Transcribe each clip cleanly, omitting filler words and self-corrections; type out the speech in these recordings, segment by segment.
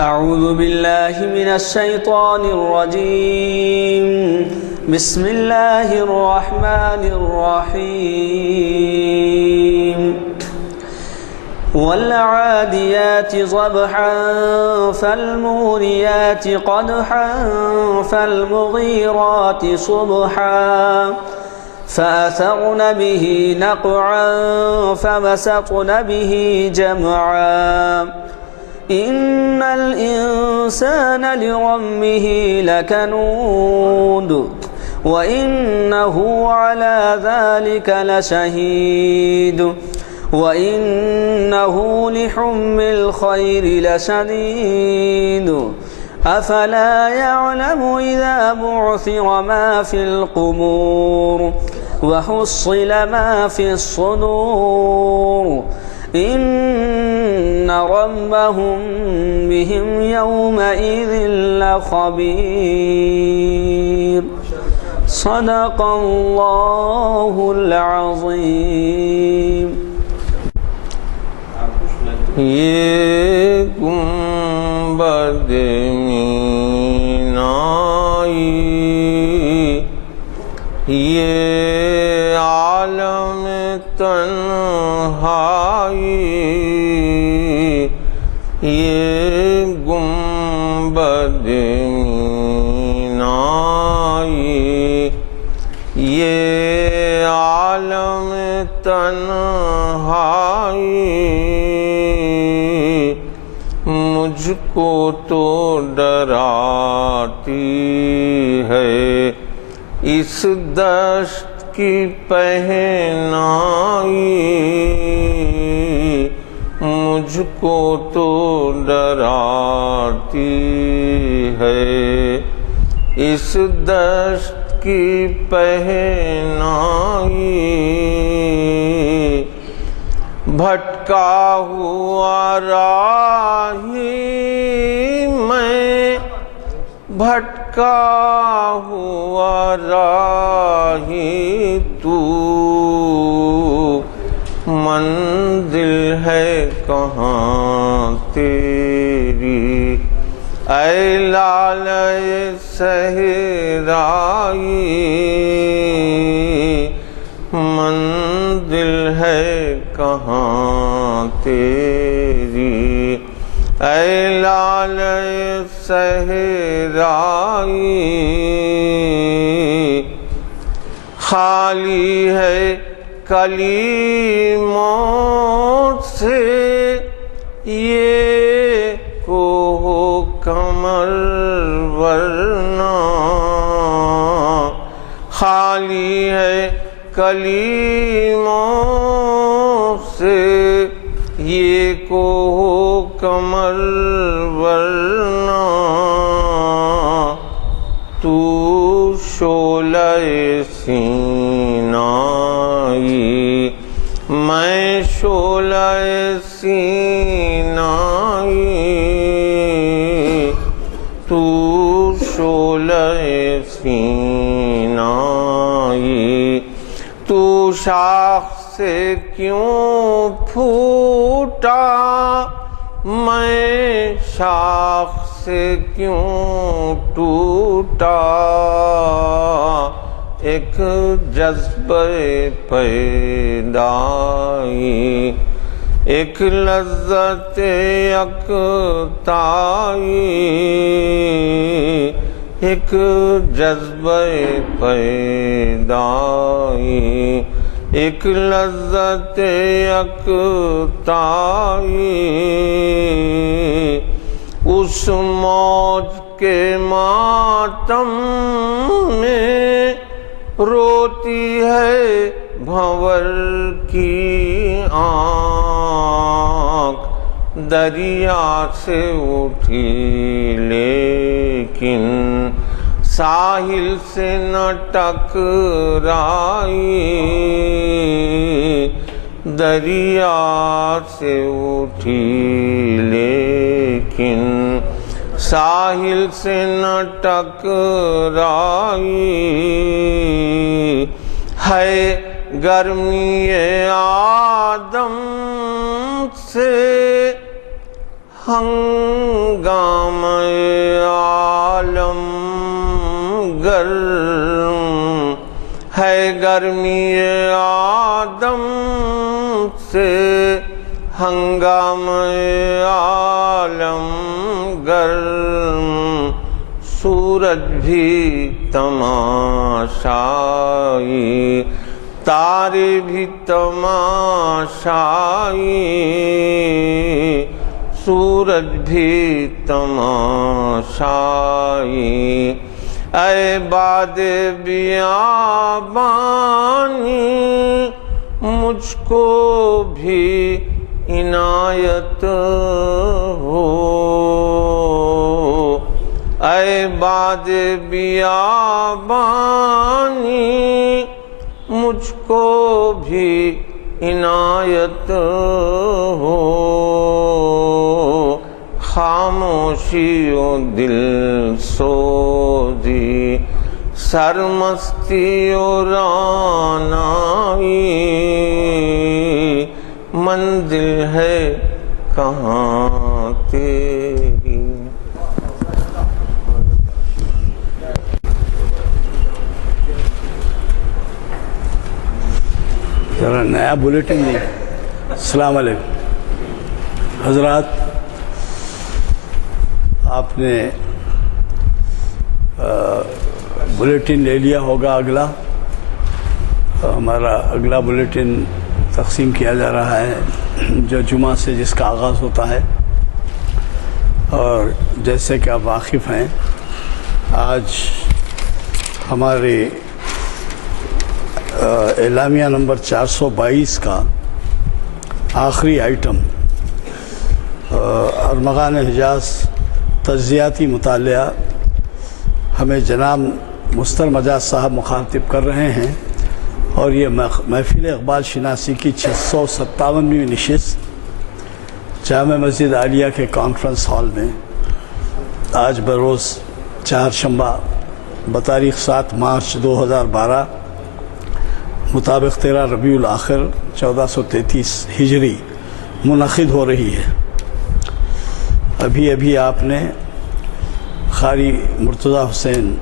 أعوذ بالله من الشيطان الرجيم. بسم الله الرحمن الرحيم. والعاديات ضبحا فالموريات قدحا فالمغيرات صبحا فأثرن به نقعا فوسطن به جمعا إن الإنسان لربه لكنود وإنه على ذلك لشهيد وإنه لحب الخير لشديد أفلا يعلم إذا بعثر ما في القبور وحصل ما في الصدور إن ربهم بهم يومئذ لخبير. صدق الله العظيم. یہ گنبد مینائی یہ عالم تنہائی یہ گنبد مینائی یہ عالم تنہائی مجھ کو تو ڈراتی ہے اس دشت کی پہنائی مجھ کو تو ڈراتی ہے اس دشت کی پہنائی بھٹکا ہوا راہی میں بھٹکا ہوا راہی تو منزل ہے کہاں تیری اے لالے صحرائی منزل ہے کہاں تیری اے لالے صحرائی خالی ہے کلیموں سے یہ کوہ کمر ورنہ خالی ہے کلیموں سے یہ کوہ کمر ورنہ تو شعلہ سینائی میں شعلہ سینائی تو شعلہ سینائی تو شاخ سے کیوں پھوٹا میں شاخ سے کیوں ٹوٹا ایک جذبہ پیدائی ایک لذت یکتائی ایک جذبہ پیدائی ایک لذت یکتائی اس موج کے ماتم میں روتی ہے بھنور کی آنکھ دریا سے اٹھی لیکن ساحل سے نہ ٹکرائی دریا سے اٹھی لیکن ساحل سے نہ ٹکرائی ہے گرمی آدم ہنگام عالم گرم ہے گرمی آدم سے ہنگام عالم گرم سورج بھی تماشائی تارے بھی تماشائی سورج بھی تماشائی اے باد بیابانی مجھ کو بھی عنایت ہو اے باد بیابانی مجھ کو بھی عنایت ہو خاموشی و دل سوزی سرمستی و رعنائی منزل ہے کہاں تیری ذرا نیا بلیٹن دی. السلام علیکم حضرات. آپ نے بلیٹن لے لیا ہوگا. اگلا ہمارا اگلا بلیٹن تقسیم کیا جا رہا ہے جو جمعہ سے جس کا آغاز ہوتا ہے. اور جیسے کہ آپ واقف ہیں آج ہمارے اعلامیہ نمبر 422 کا آخری آئٹم ارمغان حجاز تجزیاتی مطالعہ ہمیں جناب مستر مجاز صاحب مخاطب کر رہے ہیں. اور یہ محفل اقبال شناسی کی 657ویں نشست جامع مسجد عالیہ کے کانفرنس ہال میں آج بروز چہارشنبہ بتاریخ 7 مارچ 2012 مطابق 13 ربیع الاخر 1433 ہجری منعقد ہو رہی ہے. ابھی آپ نے قاری مرتضیٰ حسین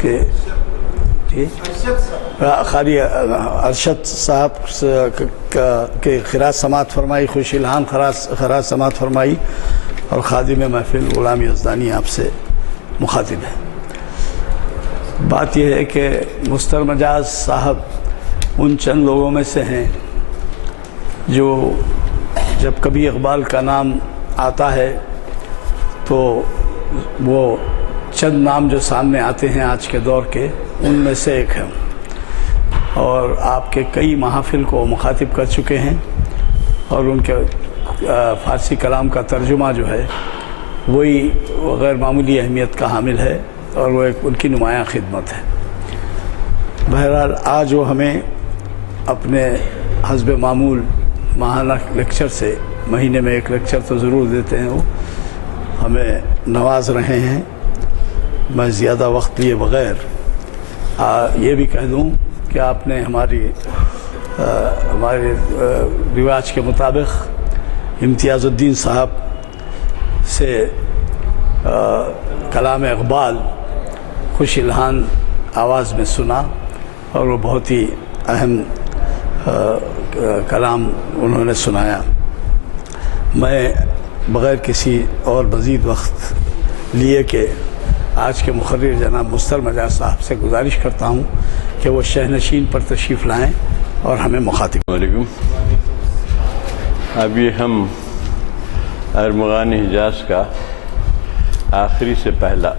کے قاری ارشد صاحب کے خراج سماعت فرمائی, خوش الہام خراج سماعت فرمائی اور خادم محفل غلام یزدانی آپ سے مخاطب ہے. بات یہ ہے کہ مستر مجاز صاحب ان چند لوگوں میں سے ہیں جو جب کبھی اقبال کا نام آتا ہے تو وہ چند نام جو سامنے آتے ہیں آج کے دور کے ان میں سے ایک ہے. اور آپ کے کئی محافل کو مخاطب کر چکے ہیں اور ان کے فارسی کلام کا ترجمہ جو ہے وہی غیر معمولی اہمیت کا حامل ہے اور وہ ایک ان کی نمایاں خدمت ہے. بہرحال آج وہ ہمیں اپنے حسب معمول ماہانہ لیکچر سے مہینے میں ایک لیکچر تو ضرور دیتے ہیں, وہ ہمیں نواز رہے ہیں. میں زیادہ وقت لیے بغیر یہ بھی کہہ دوں کہ آپ نے ہمارے رواج کے مطابق امتیاز الدین صاحب سے کلام اقبال خوش الہان آواز میں سنا اور وہ بہت ہی اہم کلام انہوں نے سنایا. میں بغیر کسی اور مزید وقت لیے کہ آج کے مقرر جناب مستر مجاز صاحب سے گزارش کرتا ہوں کہ وہ شہنشین پر تشریف لائیں اور ہمیں مخاطب. علیکم. ابھی ہم ارمغان حجاز کا آخری سے پہلا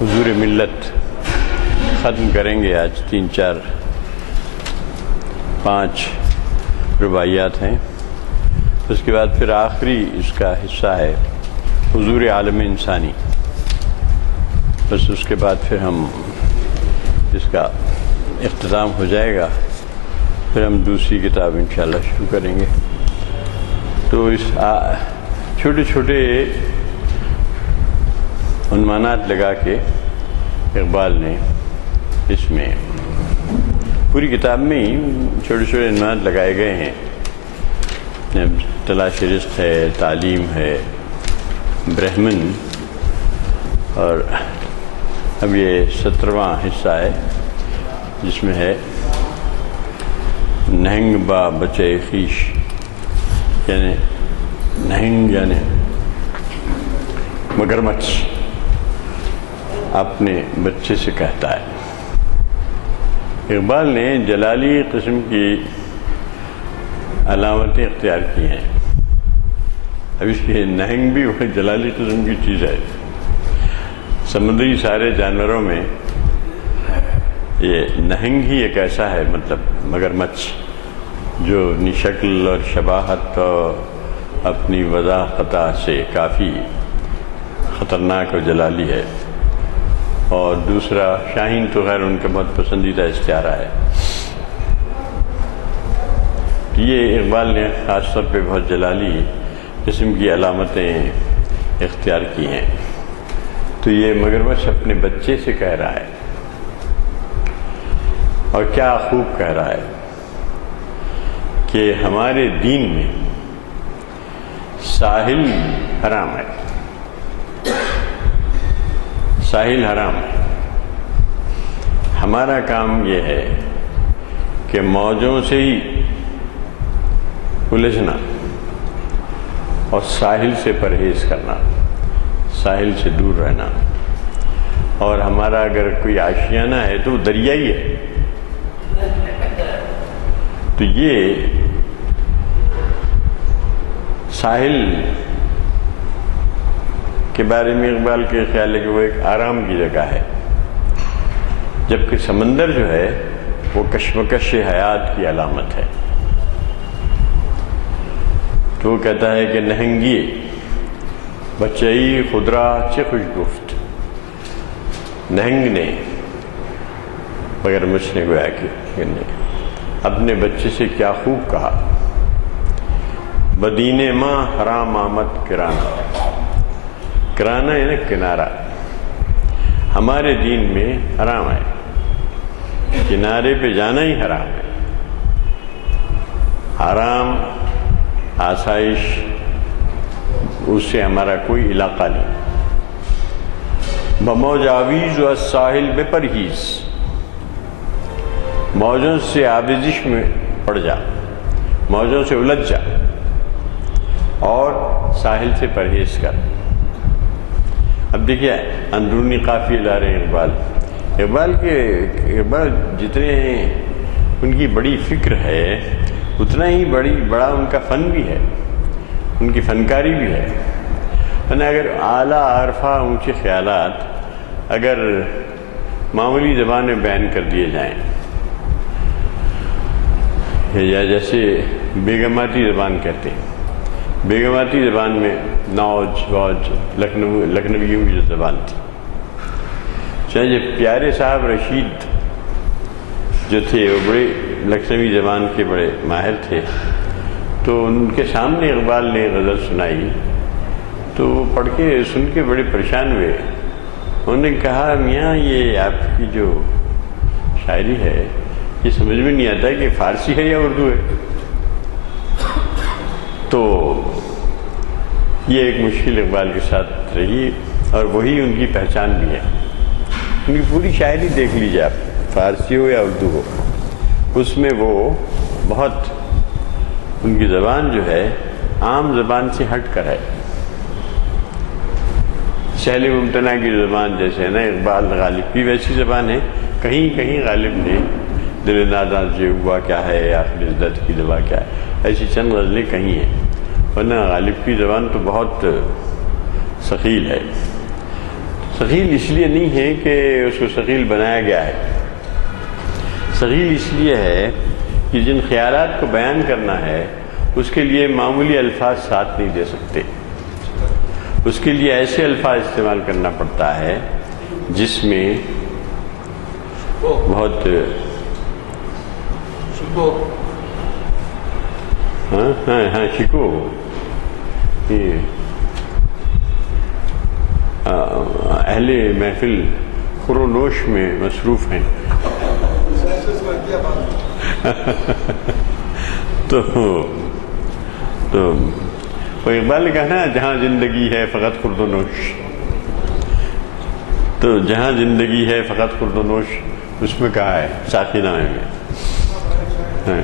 حضور ملت ختم کریں گے. آج 3-4-5 رباعیات ہیں. اس کے بعد پھر آخری اس کا حصہ ہے حضور عالم انسانی. بس اس کے بعد پھر ہم اس کا اختتام ہو جائے گا. پھر ہم دوسری کتاب انشاءاللہ شروع کریں گے. تو اس چھوٹے چھوٹے عنوانات لگا کے اقبال نے اس میں پوری کتاب میں ہی چھوٹے چھوٹے عنوانات لگائے گئے ہیں. تلاش رزق ہے، تعلیم ہے، برہمن، اور اب یہ 17واں حصہ ہے جس میں ہے نہنگ با بچے خیش، یعنی نہنگ یعنی مگرمچھ اپنے بچے سے کہتا ہے۔ اقبال نے جلالی قسم کی علامتیں اختیار کی ہیں۔ اب اس کے نہنگ بھی وہ جلالی قسم کی چیز ہے۔ سمندری سارے جانوروں میں یہ نہنگ ہی ایک ایسا ہے، مطلب مگرمچھ، جو اپنی شکل اور شباہت اور اپنی وضاحت سے کافی خطرناک اور جلالی ہے۔ اور دوسرا شاہین تو خیر ان کا بہت پسندیدہ استعارہ ہے۔ یہ اقبال نے خاص طور پہ بہت جلالی قسم کی علامتیں اختیار کی ہیں۔ تو یہ مگرمچھ اپنے بچے سے کہہ رہا ہے، اور کیا خوب کہہ رہا ہے کہ ہمارے دین میں ساحل حرام ہے، ساحل حرام ہے۔ ہمارا کام یہ ہے کہ موجوں سے ہی الجھنا اور ساحل سے پرہیز کرنا، ساحل سے دور رہنا، اور ہمارا اگر کوئی آشیانہ ہے تو وہ دریا ہی ہے۔ تو یہ ساحل کے بارے میں اقبال کے خیال ہے کہ وہ ایک آرام کی جگہ ہے، جبکہ سمندر جو ہے وہ کشمکش حیات کی علامت ہے۔ تو وہ کہتا ہے کہ نہنگی بچئی خدرا چه خوش گفت، نہنگ نے مگرمچھ نے گویا کہ اپنے بچے سے کیا خوب کہا، بدین ماں حرام آمد کرانا، کرانا یعنی کنارہ، ہمارے دین میں حرام ہے، کنارے پہ جانا ہی حرام ہے۔ حرام آسائش اس سے ہمارا کوئی علاقہ نہیں۔ بموج آویز و ساحل بے پرہیز، موجوں سے آویزش میں پڑ جا، موجوں سے الجھ جا اور ساحل سے پرہیز کر۔ اب دیکھیے اندرونی قافیے لا رہے ہیں اقبال جتنے ہیں ان کی بڑی فکر ہے، اتنا ہی بڑا ان کا فن بھی ہے، ان کی فنکاری بھی ہے۔ یعنی اگر اعلیٰ عرفہ اونچے خیالات اگر معمولی زبان میں بیان کر دیے جائیں، یا جیسے بیگماتی زبان کہتے ہیں، بیگماتی زبان میں نوج ووج لکھنویوں کی جو زبان تھی، چاہے پیارے صاحب رشید جو تھے وہ بڑے لکھنوی زبان کے بڑے ماہر تھے، تو ان کے سامنے اقبال نے غزل سنائی تو وہ پڑھ کے سن کے بڑے پریشان ہوئے۔ انہوں نے کہا میاں یہ آپ کی جو شاعری ہے یہ سمجھ میں نہیں آتا ہے کہ فارسی ہے یا اردو ہے۔ تو یہ ایک مشکل اقبال کے ساتھ رہی، اور وہی ان کی پہچان بھی ہے۔ ان کی پوری شاعری دیکھ لیجیے آپ، فارسی ہو یا اردو ہو، اس میں وہ بہت ان کی زبان جو ہے عام زبان سے ہٹ کر ہے۔ سہل ممتنع کی زبان جیسے ہے نا اقبال غالب کی، ویسی زبان ہے۔ کہیں کہیں غالب نے دل ناداں سے ہوا کیا ہے، آخر عزت کی دوا کیا ہے، ایسی چند غزلیں کہیں ہیں، ورنہ غالب کی زبان تو بہت ثقیل ہے۔ ثقیل اس لیے نہیں ہے کہ اس کو ثقیل بنایا گیا ہے، ثقیل اس لیے ہے کہ جن خیالات کو بیان کرنا ہے اس کے لیے معمولی الفاظ ساتھ نہیں دے سکتے، اس کے لیے ایسے الفاظ استعمال کرنا پڑتا ہے جس میں بہت ہاں شکو اہل محفل خرونوش میں مصروف ہیں تو تو وہ اقبال نے کہا نا جہاں زندگی ہے فقط خورد و نوش، تو جہاں زندگی ہے فقط خورد و نوش اس میں کہا ہے ساقی نامے میں.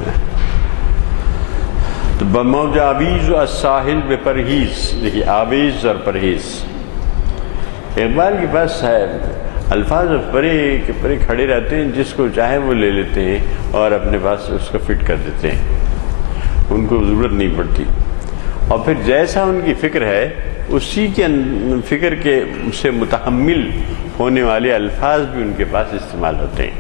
تو بموج آویز و الساحل بے پرہیز، دیکھیے آویز اور پرہیز. اقبال کے پاس ہے الفاظ پرے کے پرے کھڑے رہتے ہیں، جس کو چاہے وہ لے لیتے ہیں اور اپنے پاس اس کو فٹ کر دیتے ہیں، ان کو ضرورت نہیں پڑتی. اور پھر جیسا ان کی فکر ہے اسی کے فکر کے سے متحمل ہونے والے الفاظ بھی ان کے پاس استعمال ہوتے ہیں.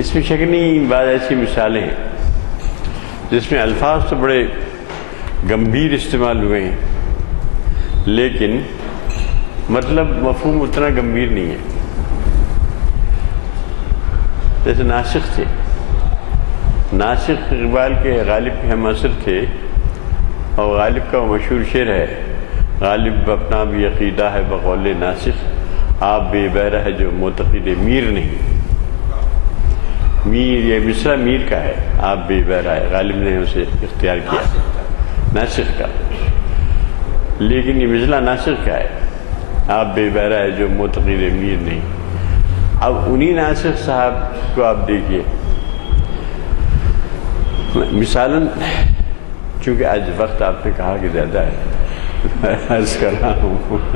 اس میں شک نہیں، بعض ایسی مثالیں ہیں جس میں الفاظ تو بڑے گمبھیر استعمال ہوئے ہیں لیکن مطلب مفہوم اتنا گمبھیر نہیں ہے. جیسے ناسخ تھے، ناسخ اقبال کے غالب کے ہم عصر تھے، اور غالب کا وہ مشہور شعر ہے، غالب اپنا بھی عقیدہ ہے بقول ناسخ، آپ بے بہرہ ہے جو معتقد میر نہیں. میر یہ مصرع میر کا ہے، آپ بے بہرہ ہے، غالب نے اسے اختیار کیا ناسخ کا، لیکن یہ مصرع ناسخ کا ہے، آپ بے بہرہ ہے جو معتقد میر نہیں. اب انہی ناسخ صاحب کو آپ دیکھیے، مثالاً چونکہ آج وقت آپ نے کہا کہ زیادہ ہے عرض کر رہا ہوں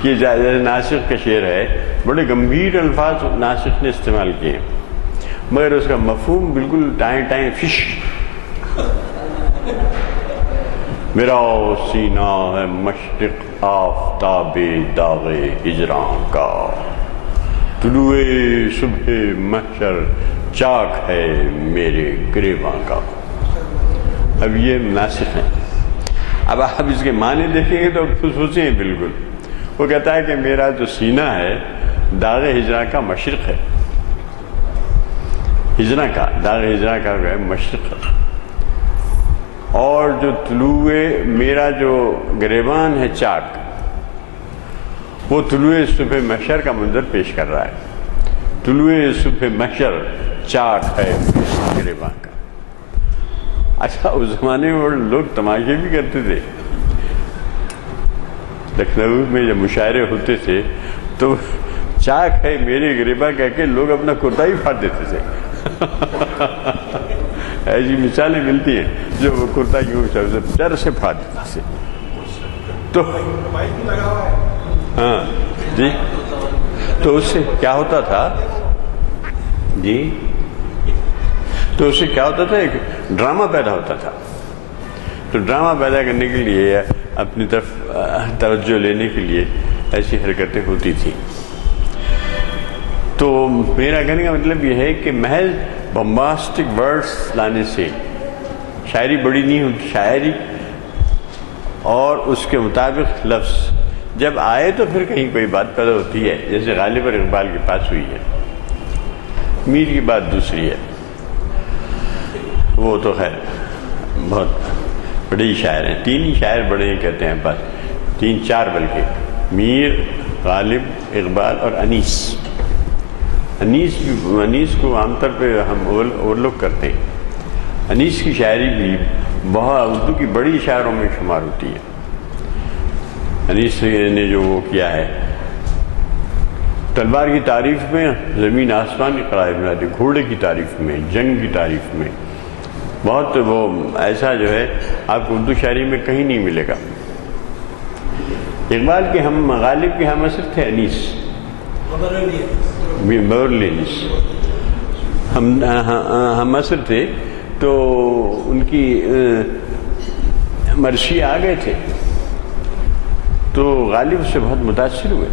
کہ جیسے ناسخ کا شعر ہے، بڑے گمبھیر الفاظ ناسخ نے استعمال کیے مگر اس کا مفہوم بالکل ٹائیں ٹائیں فش. میرا سینہ ہے مشرق آفتاب داغ ہجراں کا، طلوع صبح محشر چاک ہے میرے گریباں کا. اب یہ ناسخ ہیں. اب آپ اس کے معنی دیکھیں گے تو خصوصی ہیں بالکل. وہ کہتا ہے کہ میرا جو سینہ ہے داغ ہجراں کا مشرق ہے، ہجراں کا داغ ہجراں کا ہے مشرق ہے، اور جو طلوع میرا جو گریبان ہے چاک، وہ طلوع صبح محشر کا منظر پیش کر رہا ہے. طلوع صبح محشر چاک ہے میرے گریبان کا. اچھا اس زمانے میں لوگ تماشے بھی کرتے تھے. لکھنؤ میں جب مشاعرے ہوتے تھے تو چاک ہے میرے گریباں کہہ کے لوگ اپنا کرتا ہی پھاڑ دیتے تھے. ایسی مثالیں ملتی ہیں جو وہ کرتا کیوں ڈر سے پھاڑ دیتے تھے. تو ہاں جی، تو اس سے کیا ہوتا تھا جی، تو اس سے کیا ہوتا تھا، ایک ڈرامہ پیدا ہوتا تھا. تو ڈرامہ پیدا کرنے کے لیے اپنی طرف توجہ لینے کے لیے ایسی حرکتیں ہوتی تھیں. تو میرا کہنے کا مطلب یہ ہے کہ محض بمباسٹک ورڈز لانے سے شاعری بڑی نہیں ہوتی. شاعری اور اس کے مطابق لفظ جب آئے تو پھر کہیں کوئی بات پیدا ہوتی ہے، جیسے غالب اور اقبال کے پاس ہوئی ہے. میر کی بات دوسری ہے، وہ تو خیر بہت بڑے ہی شاعر ہیں. 3 ہی شاعر بڑے ہیں کہتے ہیں بس، 3 4 بلکہ، میر، غالب، اقبال اور انیس. انیس کو عام طور پہ ہم اور لوگ کرتے ہیں. انیس کی شاعری بھی بہت اردو کی بڑی شاعروں میں شمار ہوتی ہے. انیس نے جو وہ کیا ہے، تلوار کی تعریف میں زمین آسمان کی قرار بنا دی، گھوڑے کی تعریف میں، جنگ کی تعریف میں، بہت وہ ایسا جو ہے آپ کو اردو شاعری میں کہیں نہیں ملے گا. اقبال کے ہم غالب کے ہم عصر تھے انیس، بیورلی انیس ہم عصر تھے. تو ان کی مرثیے آ گئے تھے تو غالب سے بہت متاثر ہوئے.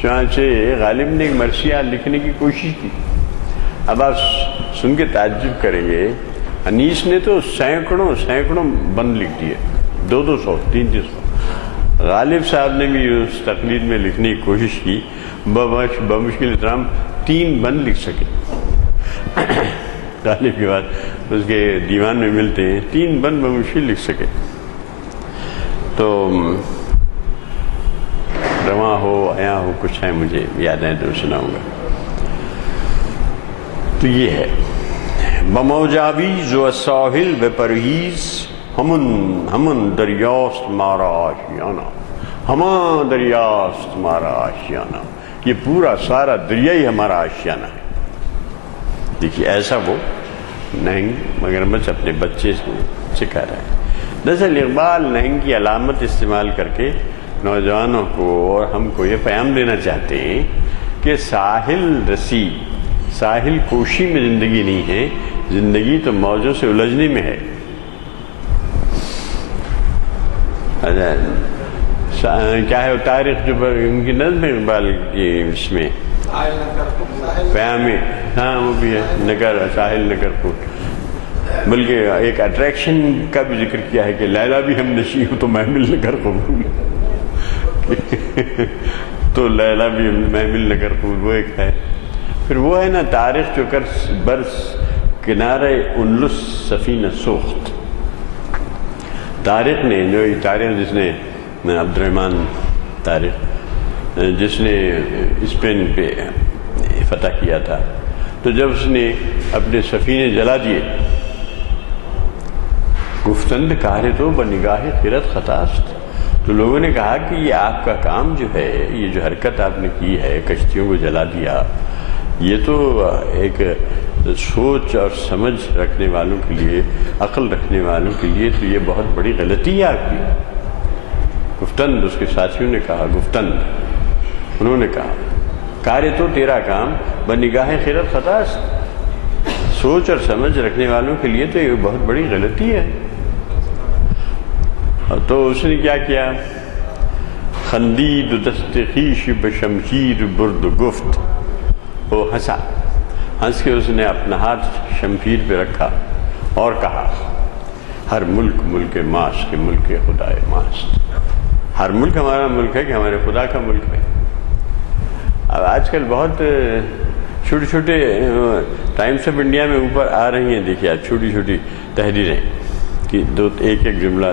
چنانچہ غالب نے ایک مرثیہ لکھنے کی کوشش کی. اب آپ سن کے تعجب کریں گے، انیس نے تو سینکڑوں بند لکھ دیے، 200 300. غالب صاحب نے بھی اس تقلید میں لکھنے کی کوشش کی، بمشکل احترام 3 بند لکھ سکے. غالب کے بعد اس کے دیوان میں ملتے ہیں، 3 بند بمشکل لکھ سکے. تو رواں ہو آیا ہو کچھ ہے مجھے یاد ہے تو سناؤں گا. تو یہ ہے بموجاویز و ساحل بے پرہیز ہمن دریاست مارا آشیانہ، ہمان دریاست مارا آشیانہ، یہ پورا سارا دریا ہی ہمارا آشیانہ ہے۔ دیکھیے ایسا وہ نہنگ مگرمچھ اپنے بچے سے کہہ رہا ہے۔ دراصل اقبال نہنگ کی علامت استعمال کر کے نوجوانوں کو اور ہم کو یہ پیغام دینا چاہتے ہیں کہ ساحل رسی، ساحل کوشی میں زندگی نہیں ہے، زندگی تو موجوں سے الجھنے میں ہے۔ کیا ہے وہ تاریخ جو ان کی نظم ہے اقبال کی، اس میں پیام، ہاں وہ بھی ہے، نگر ساحل نگر پور، بلکہ ایک اٹریکشن کا بھی ذکر کیا ہے کہ لیلا بھی ہم نشی ہوں تو محمل نگر قبول، تو لیلا بھی محمل نگر قبول، وہ ایک ہے۔ پھر وہ ہے نا تاریخ جو کر برس کنارے انلس سفینہ سوخت، تاریخ نے جو تاریخ جس نے عبد الرحمن تاریخ جس نے اسپین پہ فتح کیا تھا، تو جب اس نے اپنے سفینے جلا دیے، گفتند کارے تو بنگاہ خیرت خطاست، تو لوگوں نے کہا کہ یہ آپ کا کام جو ہے، یہ جو حرکت آپ نے کی ہے، کشتیوں کو جلا دیا، یہ تو ایک سوچ اور سمجھ رکھنے والوں کے لیے، عقل رکھنے والوں کے لیے تو یہ بہت بڑی غلطی ہے آپ کی۔ گفتند، اس کے ساتھیوں نے کہا گفتند، انہوں نے کہا کارے تو تیرا کام بنگاہ خیرت خطاست، سوچ اور سمجھ رکھنے والوں کے لیے تو یہ بہت بڑی غلطی ہے۔ تو اس نے کیا کیا، خندید دست خویش بشمشیر برد گفت، وہ ہنسا، ہنس کے اس نے اپنا ہاتھ شمشیر پہ رکھا اور کہا ہر ملک ملک ماست کے ملک خدا ماست، ہر ملک ہمارا ملک ہے کہ ہمارے خدا کا ملک ہے۔ اب آج کل بہت چھوٹے چھوٹے ٹائمس آف انڈیا میں اوپر آ رہی ہیں، دیکھیے آج چھوٹی چھوٹی تحریریں کہ ایک ایک جملہ،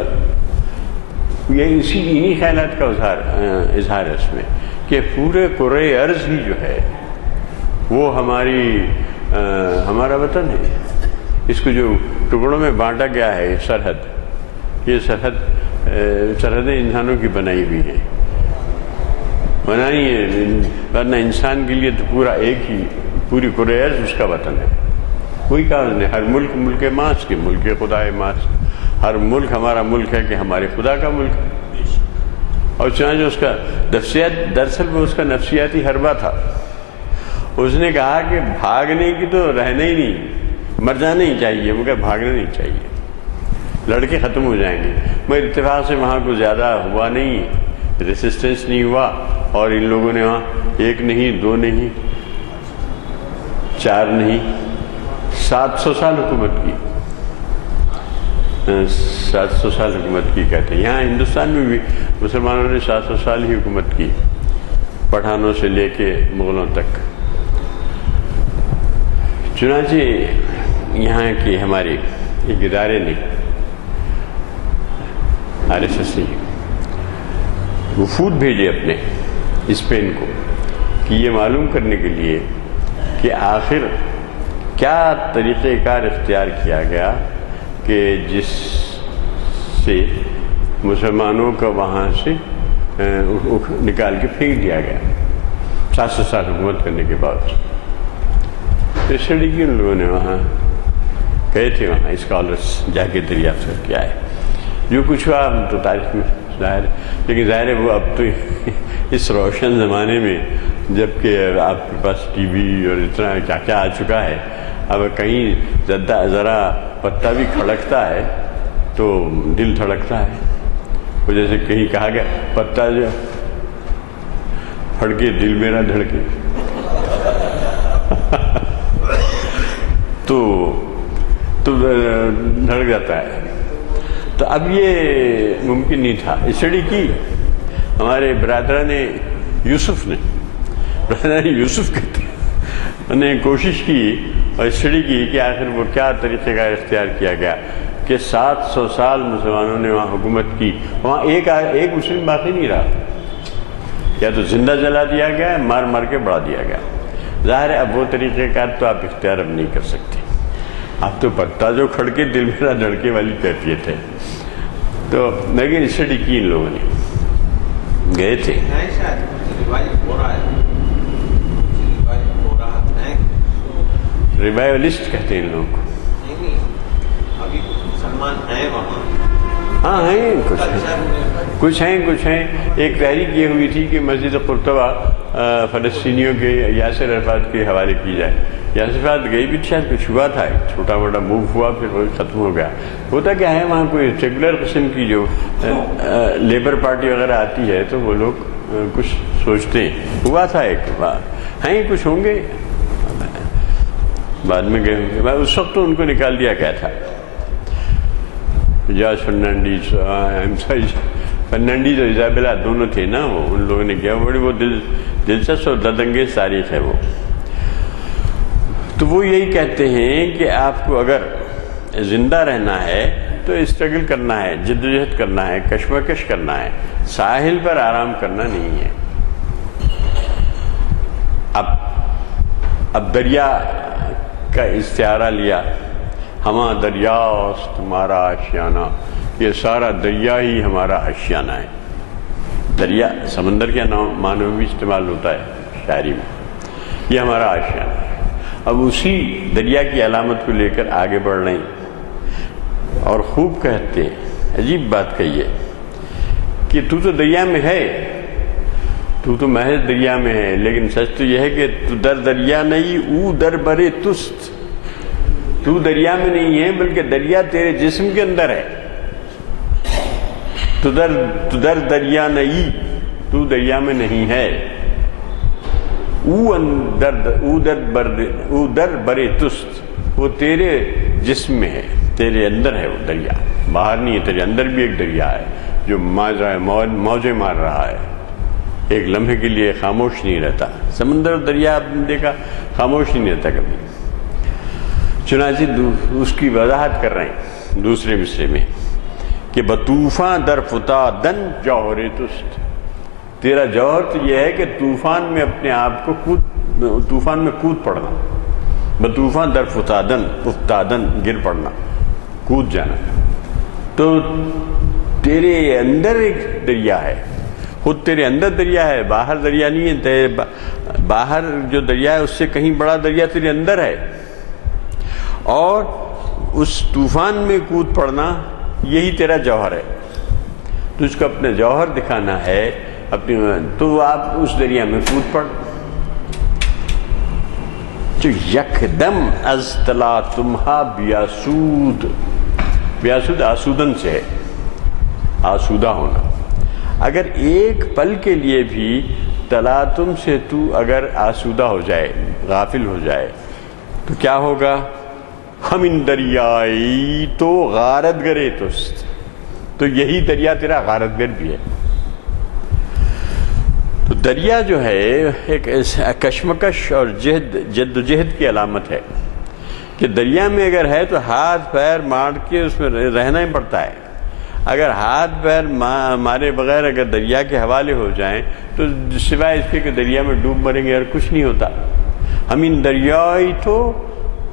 یہ انہی خیالات کا اظہار ہے اس میں کہ پورے کرۂ ارض ہی جو ہے وہ ہمارا وطن ہے، اس کو جو ٹکڑوں میں بانٹا گیا ہے سرحد، یہ سرحدیں انسانوں کی بنائی ہوئی ہیں، بنائی ہے، ورنہ انسان کے لیے تو پورا ایک ہی، پوری کرۂ ارض اس کا وطن ہے۔ وہی کہا اس نے، ہر ملک ملک ماست کے ملک خدا ماست، ہر ملک ہمارا ملک ہے کہ ہمارے خدا کا ملک ہے۔ اور چنانچہ اس کا نفسیات، دراصل وہ اس کا نفسیاتی حربہ تھا، اس نے کہا کہ بھاگنے کی تو رہنا ہی نہیں، مر جانا ہی چاہیے، مگر بھاگنا نہیں چاہیے، لڑکے ختم ہو جائیں گے۔ مگر اتفاق سے وہاں کو زیادہ ہوا نہیں، ریسسٹنس نہیں ہوا، اور ان لوگوں نے وہاں ایک نہیں، دو نہیں، چار نہیں، 700 سال حکومت کی، 700 سال حکومت کی کہتے ہیں۔ یہاں ہندوستان میں بھی مسلمانوں نے 700 سال ہی حکومت کی، پٹھانوں سے لے کے مغلوں تک۔ چنانچہ یہاں کی ہمارے ایک ادارے نے، RSS نے وفود بھیجے اپنے اسپین کو کہ یہ معلوم کرنے کے لیے کہ آخر کیا طریقہ کار اختیار کیا گیا کہ جس سے مسلمانوں کا وہاں سے نکال کے پھینک دیا گیا 700 سال حکومت کرنے کے بعد۔ اسٹڈی کی ان لوگوں نے، وہاں گئے تھے، وہاں اسکالرس جا کے دریافت کر کے آئے، جو کچھ ہوا ہم تو تاریخ میں ظاہر، لیکن ظاہر ہے وہ اب تو اس روشن زمانے میں، جب کہ آپ کے پاس ٹی وی اور اتنا کیا کیا آ چکا ہے، اب کہیں ذرا پتا بھی کھڑکتا ہے تو دل دھڑکتا ہے، وہ جیسے کہیں کہا گیا پتا جو پھڑکے دل میرا دھڑکے، تو دھڑک جاتا ہے۔ تو اب یہ ممکن نہیں تھا۔ اسٹڈی کی ہمارے برادران یوسف کہتے ہیں، انہوں نے کوشش کی اور اسٹڈی کی کہ آخر وہ کیا طریقہ کا اختیار کیا گیا کہ 700 سال مسلمانوں نے وہاں حکومت کی، وہاں ایک مسلم باقی نہیں رہا، یا تو زندہ جلا دیا گیا، مار مار کے بڑھا دیا گیا۔ ظاہر ہے اب وہ طریقہ کار تو آپ اختیار اب نہیں کر سکتے۔ اب تو پتا جو کھڑکے دل میرا دھڑکے والی کیفیت ہے. تو لیکن اسٹڈی کی ان لوگوں نے گئے تھے. ریوائولسٹ کہتے ہیں ان لوگوں کو. ابھی مسلمان ہیں وہاں. ہاں ہیں کچھ ہیں. ایک تحریک یہ ہوئی تھی کہ مسجد قرطبہ فلسطینیوں کے یاسر عرفات کے حوالے کی جائے. یاسر عرفات گئی بھی شاید کچھ ہوا تھا, چھوٹا موٹا موو ہوا, پھر وہ ختم ہو گیا. ہوتا کیا ہے وہاں کوئی سیکولر قسم کی جو لیبر پارٹی وغیرہ آتی ہے تو وہ لوگ کچھ سوچتے ہیں. ہوا تھا ایک بار, ہیں کچھ ہوں گے, بعد میں گئے ہوں گے. اس وقت تو ان کو نکال دیا گیا تھا. جارج فرنانڈیز اور ایزابیلا دونوں تھے نا, وہ ان لوگوں نے کیا. بڑی وہ دلچسپ اور دردانگیز تاریخ ہے وہ. تو وہ یہی کہتے ہیں کہ آپ کو اگر زندہ رہنا ہے تو اسٹرگل کرنا ہے, جدوجہد کرنا ہے, کشمکش کرنا ہے, ساحل پر آرام کرنا نہیں ہے. اب دریا کا استعارہ لیا, ہمہ دریاست تمہارا آشیانہ. یہ سارا دریا ہی ہمارا آشیانہ ہے. دریا سمندر کے معنی میں بھی استعمال ہوتا ہے شاعری میں. یہ ہمارا آشیانہ ہے. اب اسی دریا کی علامت کو لے کر آگے بڑھ رہے ہیں اور خوب کہتے ہیں. عجیب بات کہی ہے کہ تو دریا میں ہے, تو محض دریا میں ہے, لیکن سچ تو یہ ہے کہ تو در دریا نہیں, او در برے تست. تو دریا میں نہیں ہے بلکہ دریا تیرے جسم کے اندر ہے. تو در دریا نہیں, تو دریا میں نہیں ہے. او در برے تست, وہ تیرے جسم میں ہے, تیرے اندر ہے وہ دریا, باہر نہیں ہے. تیرے اندر بھی ایک دریا ہے جو موجیں مار رہا ہے. ایک لمحے کے لیے خاموش نہیں رہتا. سمندر دریا آپ نے دیکھا خاموش نہیں رہتا کبھی. چنانچہ اس کی وضاحت کر رہے ہیں دوسرے مصرے میں کہ بطوفاں در فتادن جوہر تست. تیرا جوہر تو یہ ہے کہ طوفان میں اپنے آپ کو طوفان میں کود پڑنا. بطوفاں در فتادن گر پڑنا, کود جانا. تو تیرے اندر ایک دریا ہے, خود تیرے اندر دریا ہے, باہر دریا نہیں ہے. تیرے باہر جو دریا ہے اس سے کہیں بڑا دریا تیرے اندر ہے. اور اس طوفان میں کود پڑنا یہی تیرا جوہر ہے. تجھ کو اپنا جوہر دکھانا ہے اپنی, تو آپ اس دریا میں کود پڑ. جو یکدم از تلا تمہا بیاسود, بیاسود آسودن سے ہے, آسودہ ہونا. اگر ایک پل کے لیے بھی تلاتم سے تو اگر آسودہ ہو جائے, غافل ہو جائے, تو کیا ہوگا؟ ہم ان دریائی تو غارت گرے تست. تو یہی دریا تیرا غارت گر بھی ہے. تو دریا جو ہے ایک کشمکش اور جد و جہد کی علامت ہے کہ دریا میں اگر ہے تو ہاتھ پیر مار کے اس میں رہنا ہی پڑتا ہے. اگر ہاتھ پیر مارے بغیر اگر دریا کے حوالے ہو جائیں تو سوائے اس کے کہ دریا میں ڈوب مریں گے اور کچھ نہیں ہوتا. ہم ان دریائی تو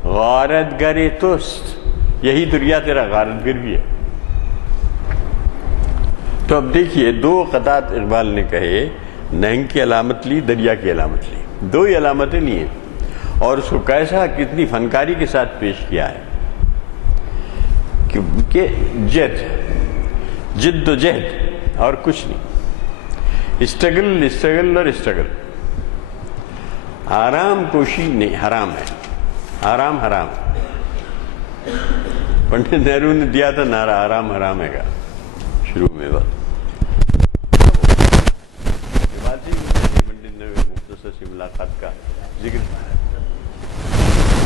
غارت گرے تست. یہی دریا تیرا غارت گر بھی ہے. تو اب دیکھیے دو قطعات اقبال نے کہے, نہنگ کی علامت لی, دریا کی علامت لی. دو ہی علامتیں لی ہیں اور اس کو کیسا کتنی فنکاری کے ساتھ پیش کیا ہے کہ جد و جہد اور کچھ نہیں. اسٹرگل اور اسٹرگل. آرام کوشی نہیں, حرام ہے. آرام حرام. پنڈت نہرو نے دیا تھا نعرہ آرام حرام ہے گا شروع میں. مختصر سی ملاقات کا ذکر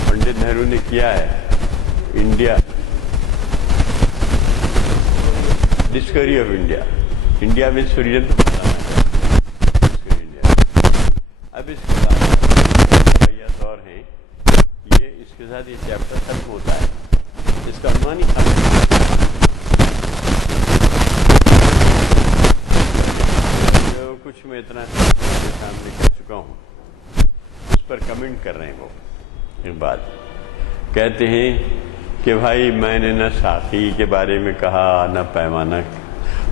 پنڈت نہرو نے کیا ہے. India, Discovery of India. India میں فریڈم تو ڈسکوری انڈیا. اب اس کے بعد روایات اور ہیں, یہ اس کے ساتھ یہ چیپٹر ختم ہوتا ہے. اس کا عنوان ہی ختم ہوتا ہے. کچھ میں اتنا سامنے کر چکا ہوں, اس پر کمنٹ کر رہے ہیں وہ. ایک بات کہتے ہیں کہ بھائی میں نے نہ ساقی کے بارے میں کہا نہ پیمانہ.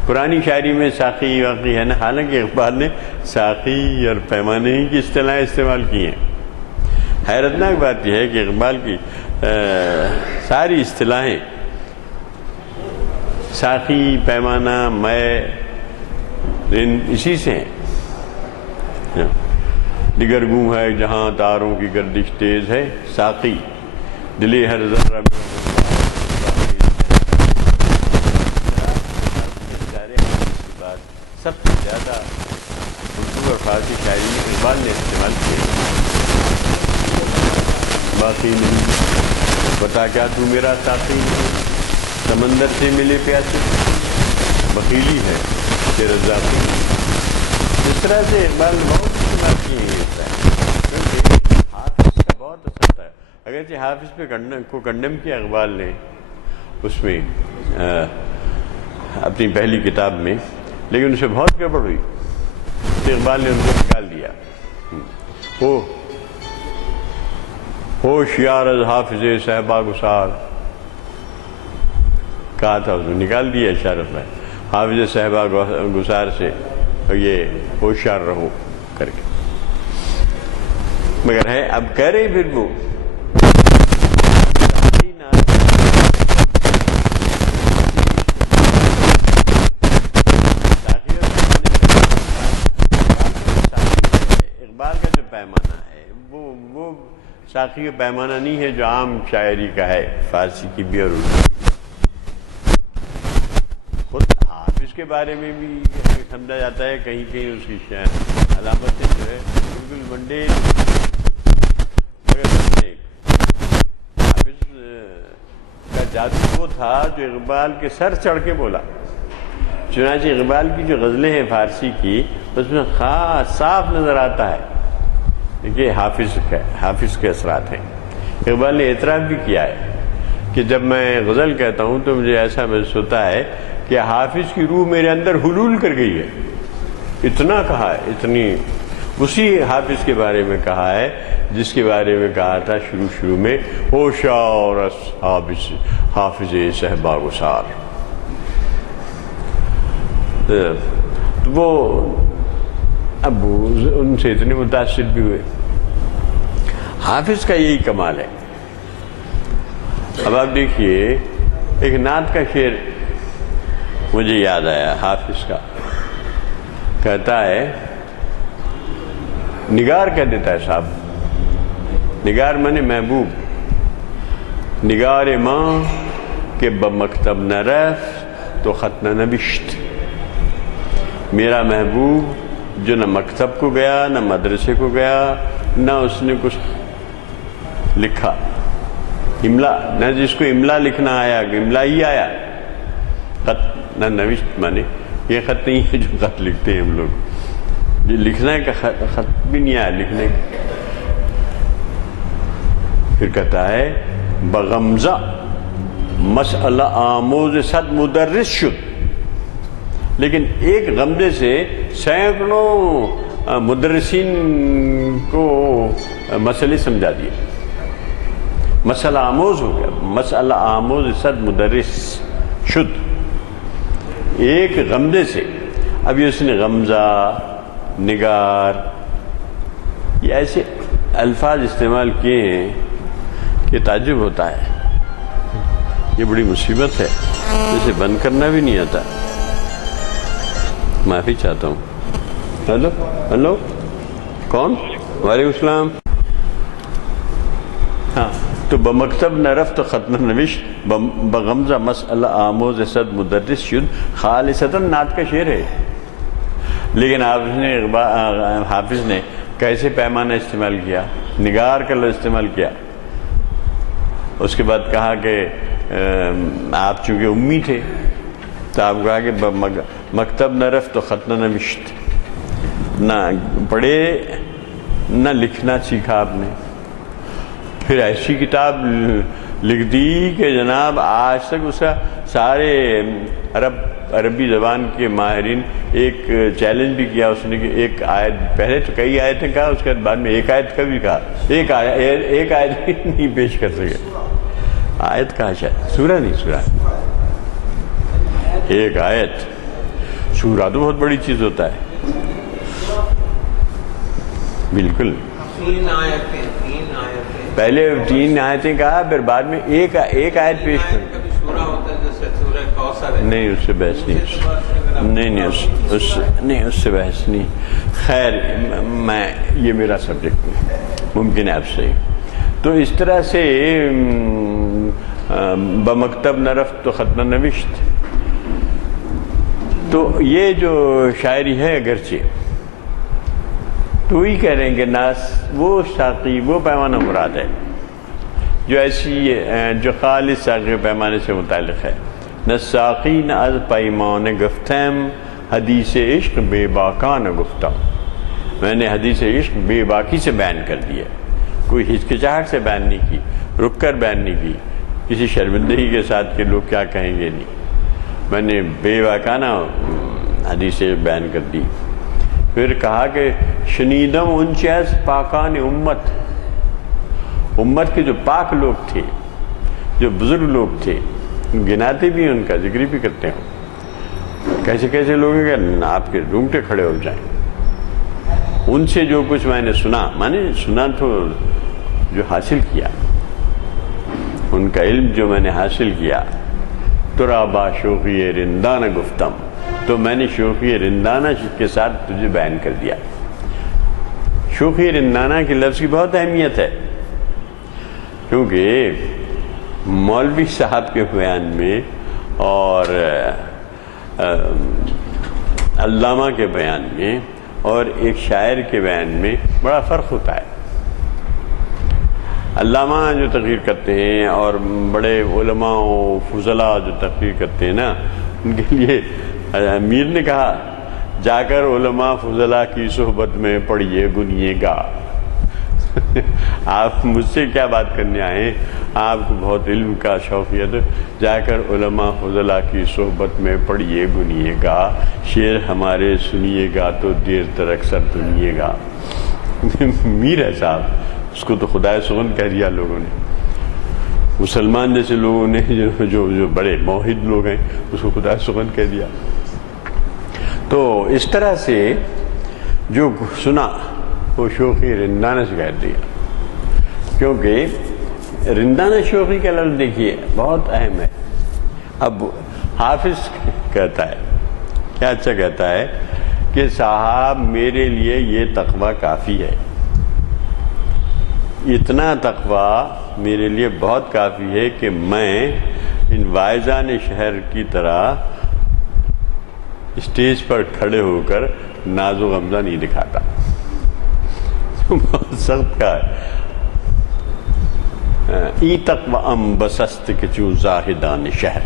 پرانی شاعری میں ساقی واقعی ہے نا، حالانکہ اقبال نے ساقی اور پیمانے ہی کی اصطلاحیں استعمال کی ہیں. حیرتناک بات یہ ہے کہ اقبال کی ساری اصطلاحیں ساقی، پیمانہ، میں اسی سے ہیں. دیگر گوں ہے جہاں تاروں کی گردش تیز ہے، ساقی دلی ہر ذرہ میں سب سے زیادہ اردو اور فارسی شاعری میں اقبال نے استعمال کیے. باقی نہیں بتا کیا تو میرا ساقی، سمندر سے ملے پیاسے، بخیلی ہے تیرا ذاتی. اس طرح سے اقبال نے بہت استعمال کیے ہیں. کیونکہ حافظ کا بہت اثر تھا. اگرچہ حافظ پہ کو کنڈم کیا اقبال نے اس میں اپنی پہلی کتاب میں، لیکن اسے بہت گڑبڑ ہوئی تو اقبال نے ان کو نکال دیا. ہوشیار از حافظ صحبہ گسار کہا تھا، اس نے نکال دیا اشارت میں حافظ صحبہ گسار سے یہ ہوشیار رہو کر کے. مگر ہے اب کہہ رہے پھر وہ ساقی کا پیمانہ نہیں ہے جو عام شاعری کا ہے، فارسی کی بھی اور اردو کی. خود حافظ کے بارے میں بھی سمجھا جاتا ہے کہیں کہیں اس کی علامتیں جو ہے بالکل منڈے. حافظ کا جادو وہ تھا جو اقبال کے سر چڑھ کے بولا. چنانچہ اقبال کی جو غزلیں ہیں فارسی کی، اس میں خاص صاف نظر آتا ہے کہ حافظ کے اثرات ہیں. اقبال نے اعتراف بھی کیا ہے کہ جب میں غزل کہتا ہوں تو مجھے ایسا محسوس ہوتا ہے کہ حافظ کی روح میرے اندر حلول کر گئی ہے. اتنا کہا ہے، اتنی اسی حافظ کے بارے میں کہا ہے جس کے بارے میں کہا تھا شروع میں ہوشیار حافظ صحبہ گسار. وہ اب ان سے اتنے متاثر بھی ہوئے. حافظ کا یہی کمال ہے. اب آپ دیکھیے ایک نعت کا شعر مجھے یاد آیا حافظ کا. کہتا ہے، نگار کہہ دیتا ہے صاحب، نگار مانے محبوب، نگار ماں کہ بمکتب نہ رفت تو خط نہ نوشت. میرا محبوب جو نہ مکتب کو گیا نہ مدرسے کو گیا، نہ اس نے کچھ لکھا، املا نہ جس کو املا لکھنا آیا املا ہی آیا، خط نہ نوشت مانے یہ خط نہیں ہے جو خط لکھتے ہیں ہم لوگ، یہ لکھنے کا خط بھی نہیں آیا لکھنے کا. پھر کہتا ہے بغمزہ مسئلہ آموز صد مدرس شد. لیکن ایک غمزے سے سینکڑوں مدرسین کو مسئلے سمجھا دیے. مسئلہ آموز ہو گیا، مسئلہ آموز صد مدرس شد، ایک غمزے سے. ابھی اس نے غمزہ، نگار، یہ ایسے الفاظ استعمال کیے ہیں کہ تعجب ہوتا ہے. یہ بڑی مصیبت ہے، اسے بند کرنا بھی نہیں آتا. معافی چاہتا ہوں. ہلو کون؟ وعلیکم السلام. ہاں تو بمکتب نہ رفت تو خط نہ نوشت، بغمزہ مسئلہ آموز صد مدرس شد. خالصتاً نعت کا شعر ہے، لیکن حافظ نے کیسے پیمانہ استعمال کیا، نگار کا لفظ استعمال کیا. اس کے بعد کہا کہ آپ چونکہ امی تھے تو آپ کہا کہ مکتب نہ رفت تو خط نہ نوشت، نہ پڑھے نہ لکھنا سیکھا آپ نے. پھر ایسی کتاب لکھ دی کہ جناب آج تک اس کا سارے عربی زبان کے ماہرین ایک چیلنج بھی کیا اس نے کہ ایک آیت، پہلے تو کئی آیتیں کہا، اس کے بعد میں ایک آیت کا بھی کہا، ایک آیت بھی نہیں پیش کر سکے. آیت کہا شاید، سورہ نہیں، سورہ ایک آیت، سورہ تو بہت بڑی چیز ہوتا ہے. بالکل 3 آیتیں پہلے 3 آیتیں کہا، پھر بعد میں ایک آیت پیش کر. کبھی سورہ ہوتا ہے جیسے سورہ کوثر ہے. نہیں اس سے بحث نہیں، نہیں اس سے بحث نہیں. خیر میں یہ میرا سبجیکٹ نہیں، ممکن ہے آپ سے. تو اس طرح سے بمکتب نرفت تو ختم نوشت. تو یہ جو شاعری ہے اگرچہ تو وہی کہہ رہے ہیں کہ ناس وہ ساقی وہ پیمانہ مراد ہے جو ایسی جو خالص ساقی پیمانے سے متعلق ہے. نہ ساقی نہ از پیمان گفتم حدیث عشق بے باکا نہ گفتم. میں نے حدیث عشق بے باکی سے بیان کر دیا، کوئی ہچکچاہٹ سے بیان نہیں کی، رک کر بیان نہیں کی، کسی شرمندگی کے ساتھ کہ لوگ کیا کہیں گے نہیں. میں نے بے باکانہ حدیث بیان کر دی. پھر کہا کہ شنیدم انچیز پاکان امت کے جو پاک لوگ تھے، جو بزرگ لوگ تھے، گناتے بھی ہیں، ان کا ذکر بھی کرتے ہیں. کیسے کیسے لوگ ہیں کہ آپ کے رونگٹے کھڑے ہو جائیں. ان سے جو کچھ میں نے سنا، میں نے سنا تو جو حاصل کیا، ان کا علم جو میں نے حاصل کیا، ترابا شوقی رندانہ گفتم، تو میں نے شوقی رندانہ کے ساتھ تجھے بیان کر دیا. شوقی رندانہ کے لفظ کی بہت اہمیت ہے، کیونکہ مولوی صاحب کے بیان میں اور علامہ کے بیان میں اور ایک شاعر کے بیان میں بڑا فرق ہوتا ہے. علامہ جو تقریر کرتے ہیں اور بڑے علماء و فضلاء جو تقریر کرتے ہیں نا، ان کے لیے امیر نے کہا جا کر علماء فضلاء کی صحبت میں پڑھیے گنیے گا. آپ مجھ سے کیا بات کرنے آئے؟ آپ کو بہت علم کا شوقیت، جا کر علماء فضلاء کی صحبت میں پڑھیے گنیے گا، شعر ہمارے سنیے گا تو دیر تر اکثر سنیے گا. میر ہے صاحب، اس کو تو خدائے سخن کہہ دیا لوگوں نے. مسلمان جیسے لوگوں نے جو بڑے موحد لوگ ہیں، اس کو خدائے سخن کہہ دیا. تو اس طرح سے جو سنا وہ شوقی رندانہ سے کہہ دیا، کیونکہ رندانہ شوقی کا لفظ دیکھیے بہت اہم ہے. اب حافظ کہتا ہے، کیا اچھا کہتا ہے کہ صاحب میرے لیے یہ تقویٰ کافی ہے، اتنا تقویٰ میرے لیے بہت کافی ہے کہ میں ان واعظان شہر کی طرح اسٹیج پر کھڑے ہو کر ناز و غمزہ نہیں دکھاتا. بہت سخت کا ہے. ای تقوی ام بسست کے چوں زاہدان شہر،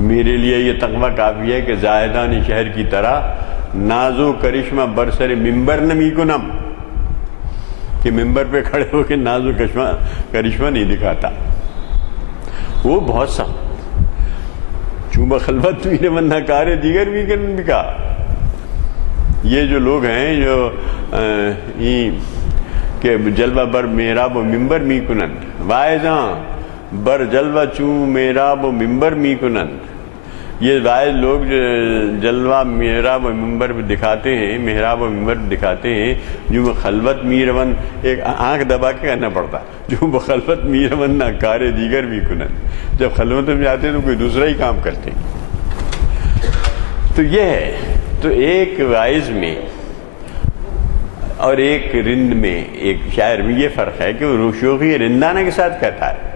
میرے لیے یہ تقوی کافی ہے کہ زاہدان شہر کی طرح ناز و کرشمہ برسر ممبر نمی کنم، کہ ممبر پہ کھڑے ہو کے ناز و کرشمہ نہیں دکھاتا. وہ بہت سخت. چوں بخلوت بھی من نکارے دیگر بھی کن بھی کہا. یہ جو لوگ ہیں جو کہ جلوہ بر میراب و ممبر می کنند، واعظاں بر جلوہ چوں میراب و ممبر می کنند، یہ واعظ لوگ جو جلوہ میراب و ممبر بھی دکھاتے ہیں، محراب و ممبر دکھاتے ہیں، جو خلوت میرون، ایک آنکھ دبا کے کہنا پڑتا، جو بخلوت میرون نہ کارے دیگر بھی کنند، جب خلوت میں جاتے ہیں تو کوئی دوسرا ہی کام کرتے ہیں. تو یہ ہے. تو ایک واعظ میں اور ایک رند میں، ایک شاعر میں یہ فرق ہے کہ وہ شوقی رندانہ کے ساتھ کہتا ہے.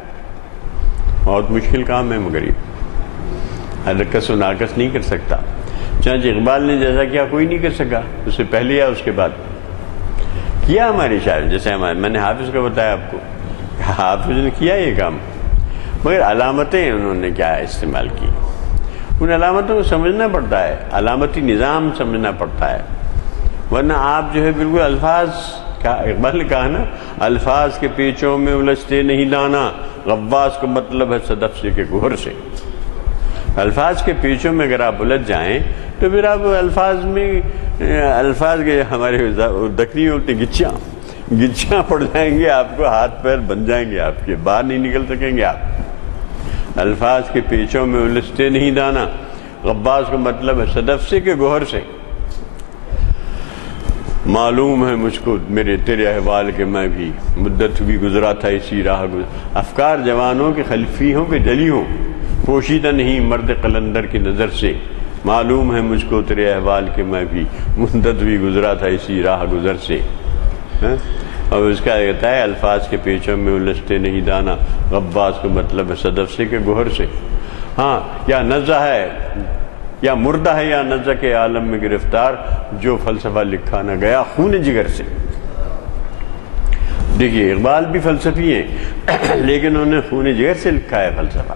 بہت مشکل کام ہے، مگر یہ حرکت و ناقص نہیں کر سکتا. چنانچہ اقبال نے جیسا کیا کوئی نہیں کر سکا، اس سے پہلے یا اس کے بعد کیا ہمارے شاعر. جیسے میں نے حافظ کا بتایا آپ کو، حافظ نے کیا یہ کام، مگر علامتیں انہوں نے کیا استعمال کی. ان علامتوں کو سمجھنا پڑتا ہے، علامتی نظام سمجھنا پڑتا ہے، ورنہ آپ جو ہے بالکل الفاظ کا، اقبال نے کہا نا، الفاظ کے پیچوں میں الجھتے نہیں دانا، غواص کا مطلب ہے صدف سے کہ گہر سے. الفاظ کے پیچوں میں اگر آپ الجھ جائیں تو پھر آپ الفاظ میں، الفاظ کے ہمارے دکنی ہوتے گچیاں، گچھاں پڑ جائیں گے آپ کو، ہاتھ پیر بن جائیں گے آپ کے، باہر نہیں نکل سکیں گے آپ۔ الفاظ کے پیچوں میں الجھتے نہیں دانا، غباس کا مطلب ہے صدف سے کہ گوہر سے۔ معلوم ہے مجھ کو میرے تیرے احوال کے میں بھی مدت بھی گزرا تھا اسی راہ افکار جوانوں کے خلفی ہوں کہ جلی ہوں، پوشیدہ نہیں مرد قلندر کی نظر سے۔ معلوم ہے مجھ کو تیرے احوال کے میں بھی مدت بھی گزرا تھا اسی راہ گزر سے۔ اور اس کا کہتا ہے الفاظ کے پیچوں میں الجھتے نہیں دانا، غباس کا مطلب ہے صدف سے کہ گوہر سے۔ ہاں، یا نزہ ہے یا مردہ ہے یا نزہ کے عالم میں گرفتار، جو فلسفہ لکھا نہ گیا خون جگر سے۔ دیکھیے اقبال بھی فلسفی ہیں لیکن انہوں نے خون جگر سے لکھا ہے فلسفہ،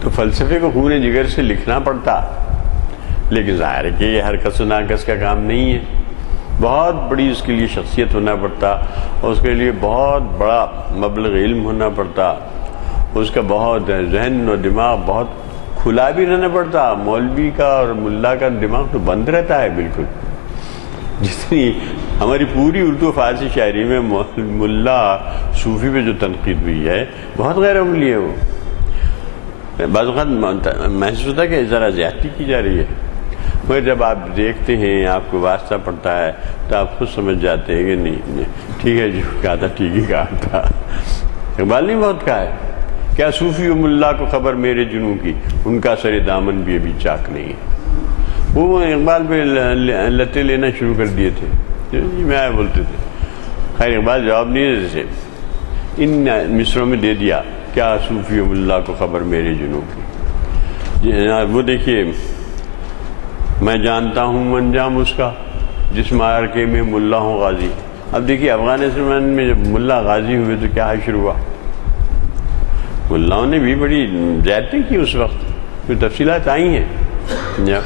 تو فلسفے کو خون جگر سے لکھنا پڑتا، لیکن ظاہر ہے کہ یہ ہر کس و ناکس کا کام نہیں ہے، بہت بڑی اس کے لیے شخصیت ہونا پڑتا، اور اس کے لیے بہت بڑا مبلغ علم ہونا پڑتا، اس کا بہت ذہن و دماغ بہت کھلا بھی رہنا پڑتا۔ مولوی کا اور ملا کا دماغ تو بند رہتا ہے بالکل، جتنی ہماری پوری اردو فارسی شاعری میں ملا صوفی پہ جو تنقید ہوئی ہے بہت غیر عملی ہے، وہ بعض اوقات محسوس ہوتا ہے کہ ذرا زیادتی کی جا رہی ہے، مگر جب آپ دیکھتے ہیں، آپ کو واسطہ پڑتا ہے، تو آپ خود سمجھ جاتے ہیں کہ نہیں ٹھیک ہے، جو کہا تھا ٹھیک ہی کہا تھا۔ اقبال نے بہت کہا ہے، کیا صوفی و ملا کو خبر میرے جنوں کی، ان کا سر دامن بھی ابھی چاک نہیں ہے۔ وہ اقبال پہ لتے لینا شروع کر دیے تھے، میں آئے بولتے تھے، خیر اقبال جواب نہیں دیتے تھے، ان مصروں میں دے دیا، کیا صوفی و ملا کو خبر میرے جنوں کی۔ وہ دیکھیے، میں جانتا ہوں انجام اس کا جس معرکے میں ملا ہوں غازی۔ اب دیکھیے افغانستان میں جب ملا غازی ہوئے تو کیا حشر ہوا، ملاؤں نے بھی بڑی زیادتی کی اس وقت، کچھ تفصیلات آئی ہیں،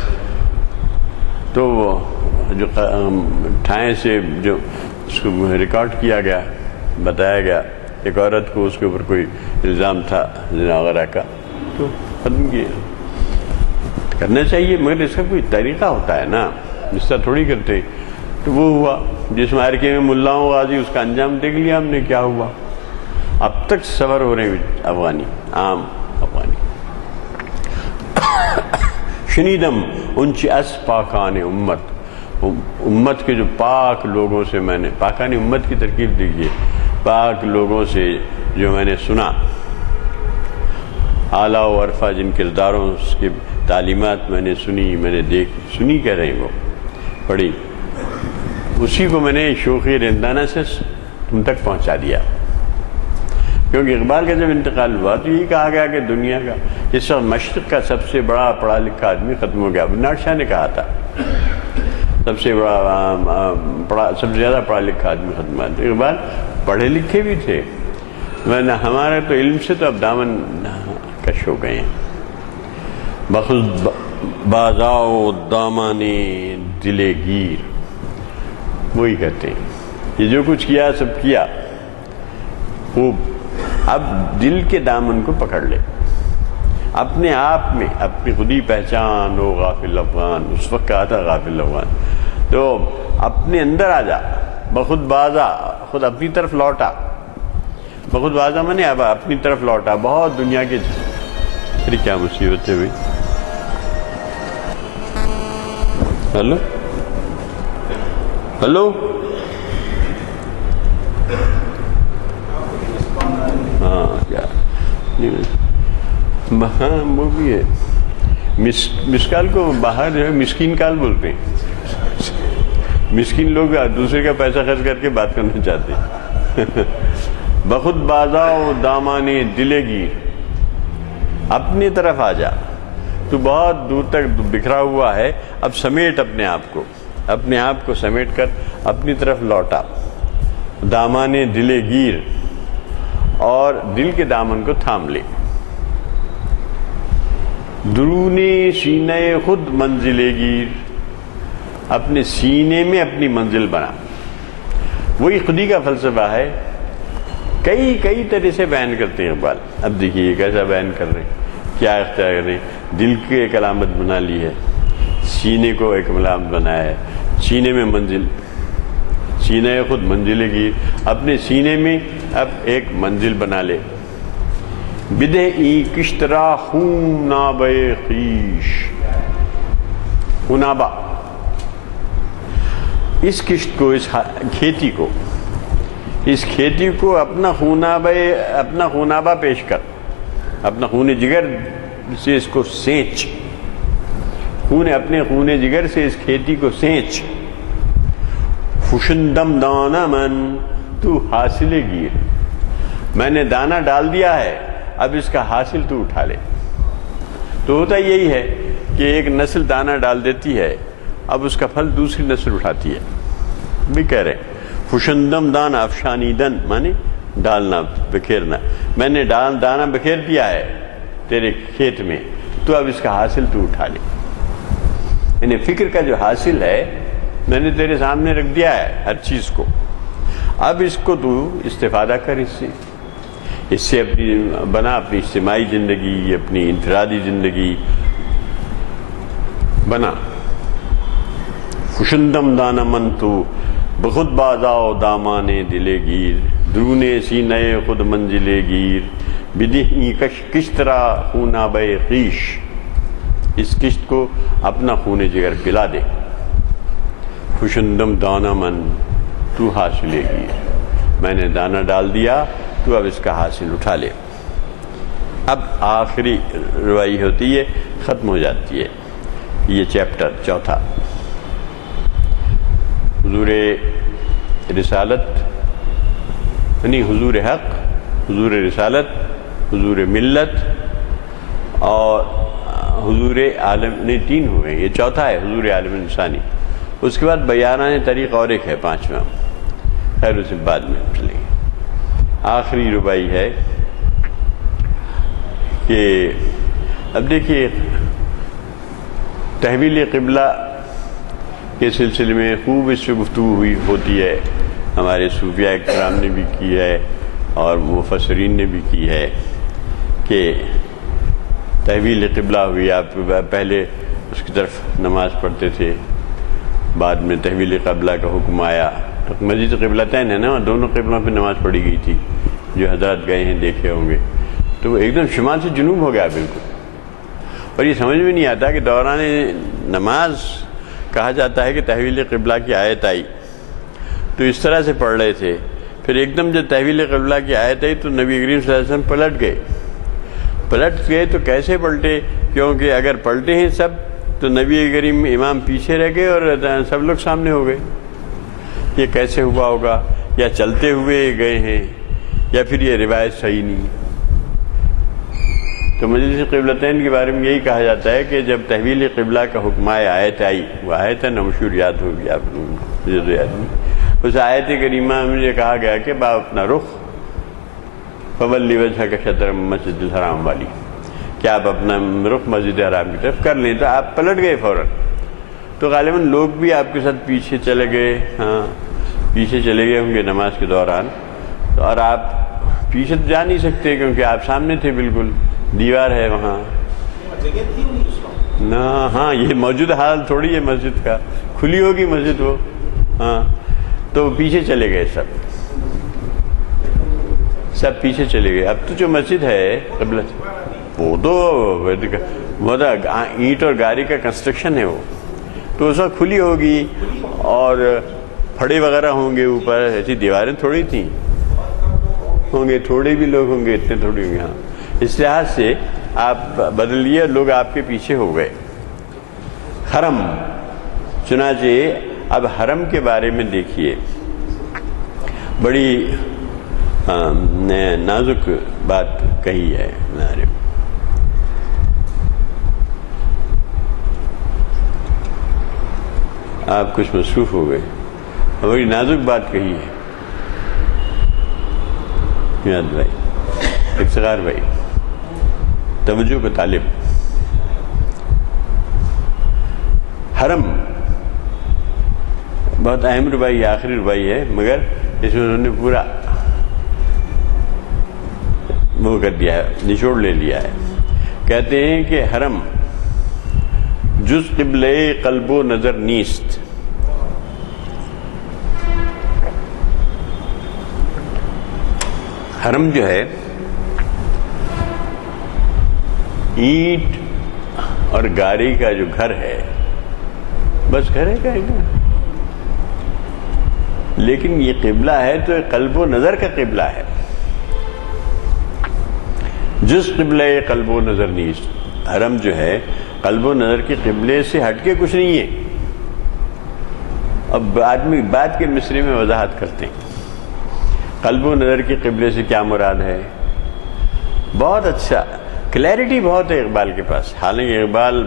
تو جو ٹھائیں سے جو اس کو ریکارڈ کیا گیا، بتایا گیا، ایک عورت کو اس کے اوپر کوئی الزام تھا زنا وغیرہ کا، تو ختم کیا۔ کرنا چاہیے مگر اس کا کوئی طریقہ ہوتا ہے نا، اس طرح تھوڑی کرتے۔ تو وہ ہوا جس معرکے میں ملاؤں غازی، اس کا انجام دیکھ لیا ہم نے کیا ہوا۔ اب تک سفر ہو رہے ہیں افغانی، عام افغانی۔ شنیدم انچ اس پاکان امت کے جو پاک لوگوں سے میں نے، پاکان امت کی ترکیب دیکھیے، پاک لوگوں سے جو میں نے سنا، اعلیٰ و عرفہ جن کرداروں کی تعلیمات میں نے سنی، میں نے سنی کہہ رہے ہیں، وہ پڑھی، اسی کو میں نے شوخی رندانہ سے تم تک پہنچا دیا۔ کیونکہ اقبال کا جب انتقال ہوا تو یہی کہا گیا کہ دنیا کا اس وقت مشرق کا سب سے بڑا پڑھا لکھا آدمی ختم ہو گیا۔ بناٹ شاہ نے کہا تھا سب سے زیادہ پڑھا لکھا آدمی ختم ہوا۔ اقبال پڑھے لکھے بھی تھے، ورنہ ہمارے تو علم سے تو اب دامن کش ہو گئے ہیں۔ بخود بازاؤ دامانے دل گیر، وہی کہتے ہیں یہ جو کچھ کیا سب کیا، وہ اب دل کے دامن کو پکڑ لے، اپنے آپ میں اپنی خودی پہچان ہو۔ غافل افغان، اس وقت کہا تھا غافل افغان، تو اپنے اندر آ جا، بخود بازا، خود اپنی طرف لوٹا، بخود بازا میں نے اب اپنی طرف لوٹا، بہت دنیا کے پھر کیا مصیبت ہے بھائی۔ ہلو ہلو، ہاں کیا ہاں وہ بھی ہے، مسکال کو باہر جو ہے مسکین کال بولتے ہیں، مسکین لوگ دوسرے کا پیسہ خرچ کر کے بات کرنا چاہتے ہیں۔ بخود بازاؤ دامانے دل گیر، اپنی طرف آ جا، تو بہت دور تک بکھرا ہوا ہے، اب سمیٹ اپنے آپ کو سمیٹ کر اپنی طرف لوٹا۔ دامانے دل گیر، اور دل کے دامن کو تھام لے۔ درون سینے خود منزل گیر، اپنے سینے میں اپنی منزل بنا۔ وہی خودی کا فلسفہ ہے، کئی طرح سے بیان کرتے ہیں اقبال۔ اب دیکھیے یہ کیسا بیان کر رہے ہیں، کیا اختیار کر رہے ہیں، دل کی ایک علامت بنا لی ہے، سینے کو ایک علامت بنایا ہے، سینے میں منزل، سینہ خود منزل گیر، اپنے سینے میں اب ایک منزل بنا لے۔ بدہ ای کشترا خوناب خیش، خونابہ، اس کشت کو، اس کھیتی کو، اس کھیتی کو اپنا خونابہ پیش کر، اپنا خون جگر سے اس کو سینچ، اپنے خون جگر سے اس کھیتی کو سینچ۔ فشندم دانا من، تو حاصل گیر، میں نے دانہ ڈال دیا ہے، اب اس کا حاصل تو اٹھا لے۔ تو ہوتا یہی ہے کہ ایک نسل دانہ ڈال دیتی ہے، اب اس کا پھل دوسری نسل اٹھاتی ہے۔ بھی کہہ رہے ہیں فشندم دانا افشانیدن، معنی ڈالنا، بکھیرنا، میں نے دانہ بکھیر دیا ہے تیرے کھیت میں، تو اب اس کا حاصل تو اٹھا لے۔ یعنی فکر کا جو حاصل ہے میں نے تیرے سامنے رکھ دیا ہے ہر چیز کو، اب اس کو تو استفادہ کر، اس سے اپنی بنا، اپنی اجتماعی زندگی، اپنی انفرادی زندگی بنا۔ فشندم دانہ من تو بخود بازاؤ دامانے دلے گیر، درونے سینہ خود منزلے گیر، بدہی کشترا خونابہ خیش، اس کشت کو اپنا خون جگر پلا دے۔ فشندم دانہ من، تو حاصلے گیر، میں نے دانہ ڈال دیا، تو اب اس کا حاصل اٹھا لے۔ اب آخری روائی ہوتی ہے، ختم ہو جاتی ہے یہ چیپٹر چوتھا۔ حضور رسالت، یعنی حضور حق، حضور رسالت، حضور ملت اور حضور عالم، نہیں تین ہوئے، یہ چوتھا ہے حضور عالم انسانی۔ اس کے بعد بیانہ طریق اور ایک ہے پانچواں، خیر اسے بعد میں چلیں گے۔ آخری ربائی ہے کہ اب دیکھیے تحویل قبلہ کے سلسلے میں خوب اس سے گفتگو ہوتی ہے، ہمارے صوفیاء کرام نے بھی کی ہے اور مفسرین نے بھی کی ہے کہ تحویل قبلہ ہوئی، آپ پہلے اس کی طرف نماز پڑھتے تھے، بعد میں تحویل قبلہ کا حکم آیا، تو مسجد قبلتین ہے نا، دونوں قبلوں پہ نماز پڑھی گئی تھی، جو حضرات گئے ہیں دیکھے ہوں گے، تو وہ ایک دم شمال سے جنوب ہو گیا بالکل، اور یہ سمجھ میں نہیں آتا کہ دوران نماز کہا جاتا ہے کہ تحویل قبلہ کی آیت آئی تو اس طرح سے پڑھ رہے تھے، پھر ایک دم جب تحویل قبلہ کی آیت آئی تو نبی کریم صلی اللہ علیہ وسلم پلٹ گئے تو کیسے پلٹے؟ کیونکہ اگر پلٹے ہیں سب تو نبی کریم امام پیچھے رہ گئے اور سب لوگ سامنے ہو گئے، یہ کیسے ہوا ہوگا؟ یا چلتے ہوئے گئے ہیں یا پھر یہ روایت صحیح نہیں۔ تو مجلس قبلتین کے بارے میں یہی کہا جاتا ہے کہ جب تحویل قبلہ کا حکم آیت آئی، وہ آیت ہے نا مشہور، یاد ہوگی آپ لوگوں کو، مجھے تو یاد نہیں، اس آیت کریمہ میں یہ کہا گیا کہ باپ اپنا رخ فولی وجہ کا شطر مسجد الحرام والی، کہ آپ اپنا رخ مسجد حرام کی طرف کر لیں، تو آپ پلٹ گئے فوراً، تو غالباً لوگ بھی آپ کے ساتھ پیچھے چلے گئے، ہاں پیچھے چلے گئے ہوں گے نماز کے دوران، تو اور آپ پیچھے تو جا نہیں سکتے کیونکہ آپ سامنے تھے، بالکل دیوار ہے وہاں نہ، ہاں یہ موجود حال تھوڑی ہے مسجد کا، کھلی ہوگی مسجد وہ، ہاں تو پیچھے چلے گئے سب پیچھے چلے گئے۔ اب تو جو مسجد ہے قبلہ وہ تو اینٹ اور گاری کا کنسٹرکشن ہے، وہ تو اس وقت کھلی ہوگی اور پھڑے وغیرہ ہوں گے اوپر، ایسی دیواریں تھوڑی تھیں، ہوں گے تھوڑے بھی لوگ ہوں گے، اتنے تھوڑی ہوں گے، ہاں اس لحاظ سے آپ بدل لیے، لوگ آپ کے پیچھے ہو گئے۔ حرم، چنانچہ اب حرم کے بارے میں دیکھیے، بڑی نازک بات کہی ہے نارے، آپ کچھ مصروف ہو گئے، بڑی نازک بات کہی ہے یاد بھائی، افتخار بھائی، توجہ کا طالب۔ حرم بہت اہم ربائی، آخری ربائی ہے، مگر اس میں انہوں نے پورا وہ کر دیا ہے، نچوڑ لے لیا ہے۔ کہتے ہیں کہ حرم جز قبلے قلب و نظر نیست، حرم جو ہے اینٹ اور گاری کا جو گھر ہے، بس گھر ہے کہیں گا، لیکن یہ قبلہ ہے تو قلب و نظر کا قبلہ ہے. جس قبلہ قلب و نظر نیست. حرم جو ہے قلب و نظر کے قبلے سے ہٹ کے کچھ نہیں ہے. اب آدمی بات کے مصرے میں وضاحت کرتے ہیں قلب و نظر کے قبلے سے کیا مراد ہے. بہت اچھا کلیئرٹی بہت ہے اقبال کے پاس، حالانکہ اقبال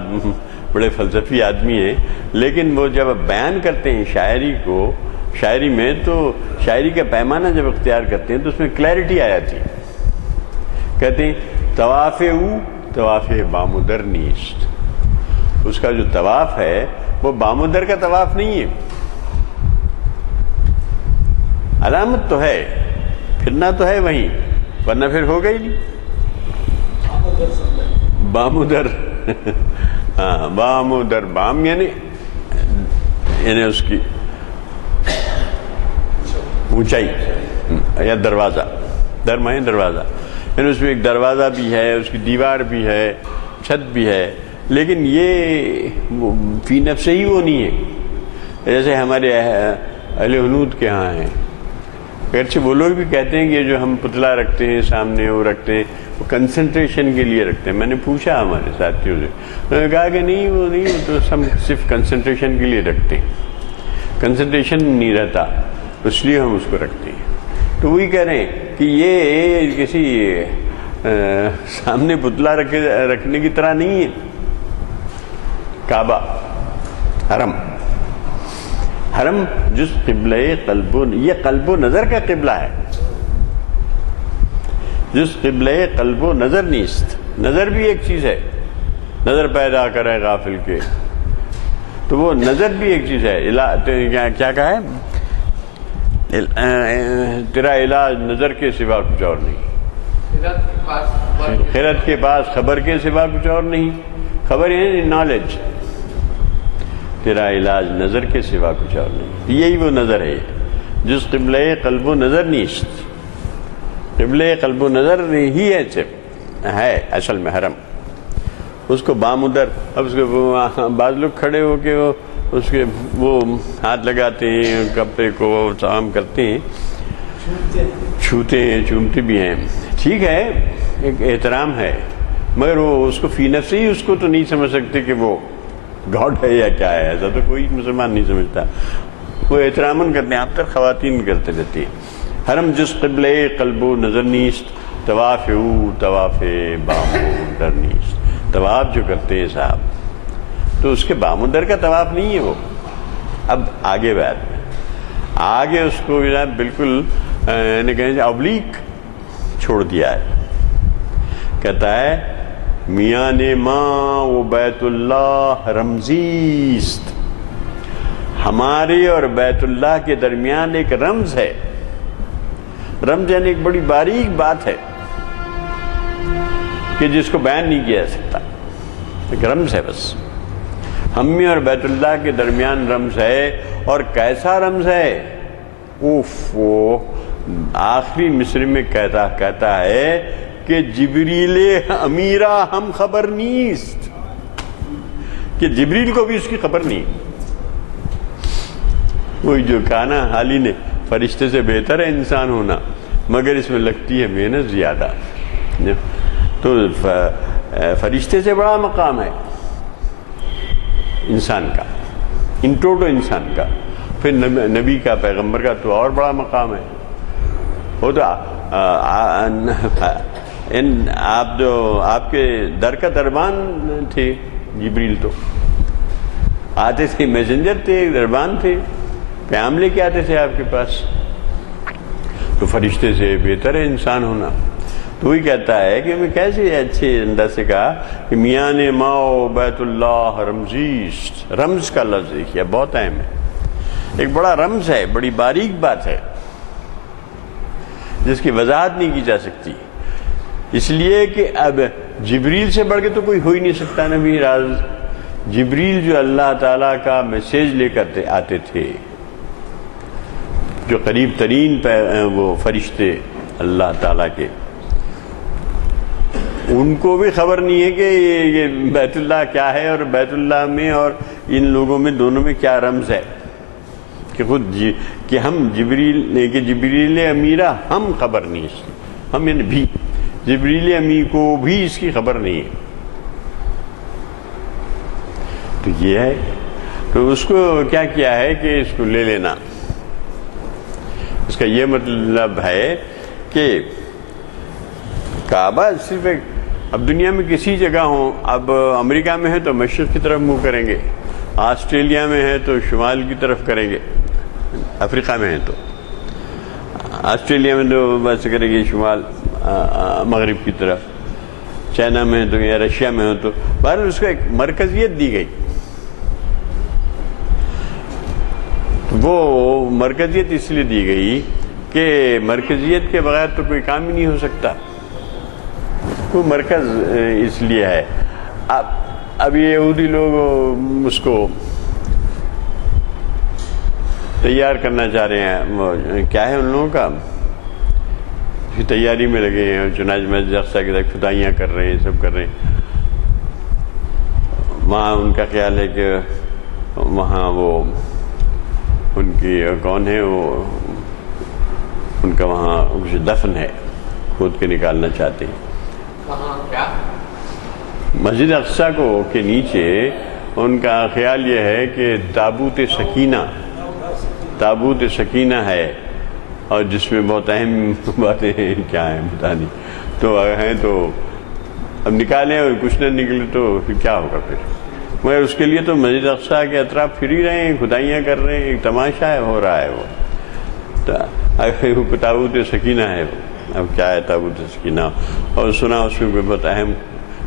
بڑے فلسفی آدمی ہیں، لیکن وہ جب بیان کرتے ہیں شاعری کو، شاعری میں تو شاعری کا پیمانہ جب اختیار کرتے ہیں تو اس میں کلیئرٹی آ جاتی ہے. کہتے ہیں طواف او طواف بامدر نیست. اس کا جو طواف ہے وہ بامدر کا طواف نہیں ہے. علامت تو ہے، پھرنا تو ہے وہیں، ورنہ پھر ہوگا ہی نہیں. بامدر ہاں بامدر، بام یعنی اس کی اونچائی یا دروازہ، درمائیں دروازہ، یعنی اس میں ایک دروازہ بھی ہے، اس کی دیوار بھی ہے، چھت بھی ہے، لیکن یہ فی نفس ہی وہ نہیں ہے جیسے ہمارے اہل حنود کے ہاں ہیں. اگرچہ وہ لوگ بھی کہتے ہیں کہ جو ہم پتلا رکھتے ہیں سامنے وہ رکھتے ہیں وہ کنسنٹریشن کے لیے رکھتے ہیں. میں نے پوچھا ہمارے ساتھیوں سے، انہوں نے کہا کہ نہیں وہ تو ہم صرف کنسنٹریشن کے لیے رکھتے ہیں، کنسنٹریشن نہیں رہتا اس لیے ہم اس کو رکھتے ہیں. تو وہی کہہ رہے ہیں کہ یہ کسی سامنے پتلا رکھنے کی طرح نہیں ہے. کعبہ حرم، حرم جس قبلہ یہ قلب و نظر کا قبلہ ہے. جس قبلہ قلب و نظر نیست. نظر بھی ایک چیز ہے، نظر پیدا کرے غافل کے، تو وہ نظر بھی ایک چیز ہے. کیا کہا ہے؟ تیرا علاج نظر کے سوا کچھ اور نہیں، خیرت کے پاس خبر کے سوا کچھ اور نہیں. خبر ہے نالج، تیرا علاج نظر کے سوا کچھ اور نہیں. یہی وہ نظر ہے جس قبلہ قلب و نظر نیست. قبلہ قلب و نظر ہی ہے، صرف ہے اصل میں حرم. اس کو بامدر، اب اس کو بعض لوگ کھڑے ہو کے اس کے وہ ہاتھ لگاتے ہیں، کپڑے کو سلام کرتے ہیں، چھوتے ہیں، چومتے بھی ہیں. ٹھیک ہے، ایک احترام ہے، مگر وہ اس کو فی نفس ہی اس کو تو نہیں سمجھ سکتے کہ وہ گاڈ ہے یا کیا ہے. ایسا تو کوئی مسلمان نہیں سمجھتا. وہ احترام کرتے ہیں، اب تک خواتین کرتے رہتی ہیں. حرم جس قبلہ قلب و نظر نیست، طواف او طواف بامدر نیست. طواف جو کرتے ہیں صاحب تو اس کے بامدر کا طواف نہیں ہے وہ. اب آگے بات میں آگے اس کو بالکل کہیں ابلیک چھوڑ دیا ہے. کہتا ہے میان ماں و بیت اللہ رمزیست. ہمارے اور بیت اللہ کے درمیان ایک رمز ہے. رمز یعنی ایک بڑی باریک بات ہے کہ جس کو بیان نہیں کیا جا سکتا. ایک رمز ہے بس. ہم میں اور بیت اللہ کے درمیان رمز ہے. اور کیسا رمز ہے؟ وہ آخری مصرے میں کہتا ہے کہ جبریل امیرا ہم خبر نیست، کہ جبریل کو بھی اس کی خبر نہیں. وہی جو کہا نا حالی نے، فرشتے سے بہتر ہے انسان ہونا، مگر اس میں لگتی ہے محنت زیادہ. تو فرشتے سے بڑا مقام ہے انسان کا، انٹوٹو انسان کا. پھر نبی کا، پیغمبر کا تو اور بڑا مقام ہے. وہ تو آپ کے در کا دربان تھے جبریل، تو آتے تھے، میسنجر تھے، دربان تھے، پیغام لے کے آتے تھے آپ کے پاس. تو فرشتے سے بہتر ہے انسان ہونا. تو وہی کہتا ہے کہ میں کیسے اچھے انداز سے کہا کہ میان ماؤ بیت اللہ رمزیست. رمز کا لفظ دیکھیے بہت اہم ہے، ایک بڑا رمز ہے، بڑی باریک بات ہے جس کی وضاحت نہیں کی جا سکتی. اس لیے کہ اب جبریل سے بڑھ کے تو کوئی ہو ہی نہیں سکتا نبی راز. جبریل جو اللہ تعالیٰ کا میسیج لے کر آتے تھے، جو قریب ترین وہ فرشتے اللہ تعالیٰ کے، ان کو بھی خبر نہیں ہے کہ یہ بیت اللہ کیا ہے، اور بیت اللہ میں اور ان لوگوں میں دونوں میں کیا رمز ہے، کہ خود کہ ہم جبریل امیرہ ہم خبر نہیں اس کی، ہم یعنی بھی جبریل امی کو بھی اس کی خبر نہیں ہے. تو یہ ہے، تو اس کو کیا کیا ہے کہ اس کو لے لینا. اس کا یہ مطلب ہے کہ کعبہ صرف ایک، اب دنیا میں کسی جگہ ہوں، اب امریکہ میں ہے تو مشرق کی طرف منہ کریں گے، آسٹریلیا میں ہے تو شمال کی طرف کریں گے، افریقہ میں ہے تو آسٹریلیا میں تو بس کریں گے شمال مغرب کی طرف، چائنا میں ہے تو یا رشیا میں ہو تو بہرحال اس کو ایک مرکزیت دی گئی. وہ مرکزیت اس لیے دی گئی کہ مرکزیت کے بغیر تو کوئی کام ہی نہیں ہو سکتا. وہ مرکز اس لیے ہے. اب یہ یہودی لوگ اس کو تیار کرنا چاہ رہے ہیں، کیا ہے ان لوگوں کا تیاری میں لگے ہیں، چنانچہ مسجد اقصی کی طرف کھدائیاں کر رہے ہیں، سب کر رہے ہیں. وہاں ان کا خیال ہے کہ وہاں وہ ان کی کون ہے، وہ ان کا وہاں کچھ دفن ہے، کھود کے نکالنا چاہتے ہیں. کہاں کیا؟ مسجد اقصی کو کے نیچے ان کا خیال یہ ہے کہ تابوت سکینہ ہے، اور جس میں بہت اہم باتیں ہیں، کیا ہیں پتہ نہیں، تو ہیں تو اب نکالیں اور کچھ نہ نکلے تو پھر کیا ہوگا پھر. مگر اس کے لیے تو مسجد اقصی کے اطراف پھر ہی رہے ہیں، کھدائیاں کر رہے ہیں، ایک تماشا ہے، ہو رہا ہے. وہ تابوت سکینہ ہے. اب کیا ہے تابوت سکینہ؟ اور سنا اس میں کوئی بہت اہم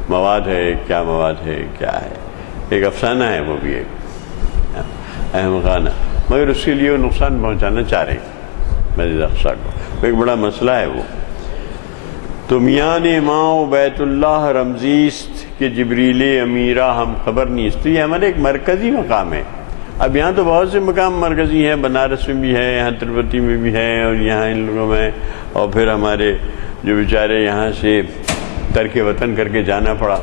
مواد ہے، کیا مواد ہے، کیا ہے، ایک افسانہ ہے، وہ بھی ایک اہم خانہ. مگر اس کے لیے وہ نقصان پہنچانا چاہ رہے ہیں مسجد اقصی کو. ایک بڑا مسئلہ ہے وہ. تو میان ماں بیت اللہ رمزیست کہ جبریل امیرہ ہم خبر نیست. تو یہ ہمارے ایک مرکزی مقام ہے. اب یہاں تو بہت سے مقام مرکزی ہیں، بنارس میں بھی ہے، یہاں تروپتی میں بھی ہے، اور یہاں ان لوگوں میں، اور پھر ہمارے جو بیچارے یہاں سے ترک وطن کر کے جانا پڑا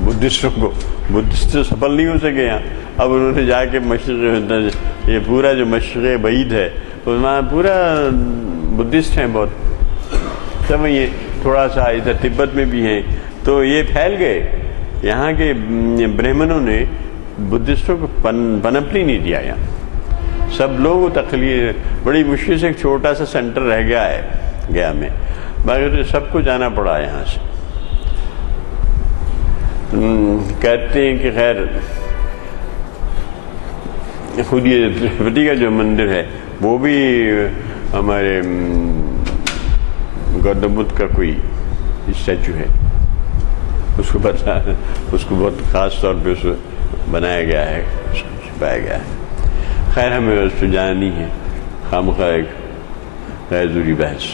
بدھسٹوں کو، بدھسٹ تو سفل نہیں ہو سکے یہاں. اب انہوں نے جا کے مشرق، یہ پورا جو مشرق بعید ہے وہاں پورا بدھسٹ ہیں بہت، سب یہ تھوڑا سا ادھر تبت میں بھی ہیں. تو یہ پھیل گئے. یہاں کے برہمنوں نے بدھسٹوں کو پنپنے نہیں دیا. یہاں سب لوگ تقلید، بڑی مشکل سے ایک چھوٹا سا سینٹر رہ گیا ہے گیا میں، باقی سب کو جانا پڑا یہاں سے. کہتے ہیں کہ خیر خود یہ تروپتی کا جو مندر ہے وہ بھی ہمارے گوتم بدھ کا کوئی اسٹیچو ہے، اس کو بہت خاص طور پہ اس بنایا گیا ہے، اس کو چھپایا گیا ہے. خیر ہمیں اس پہ جانا نہیں ہے، خامخواہ ایک غیر ضروری بحث.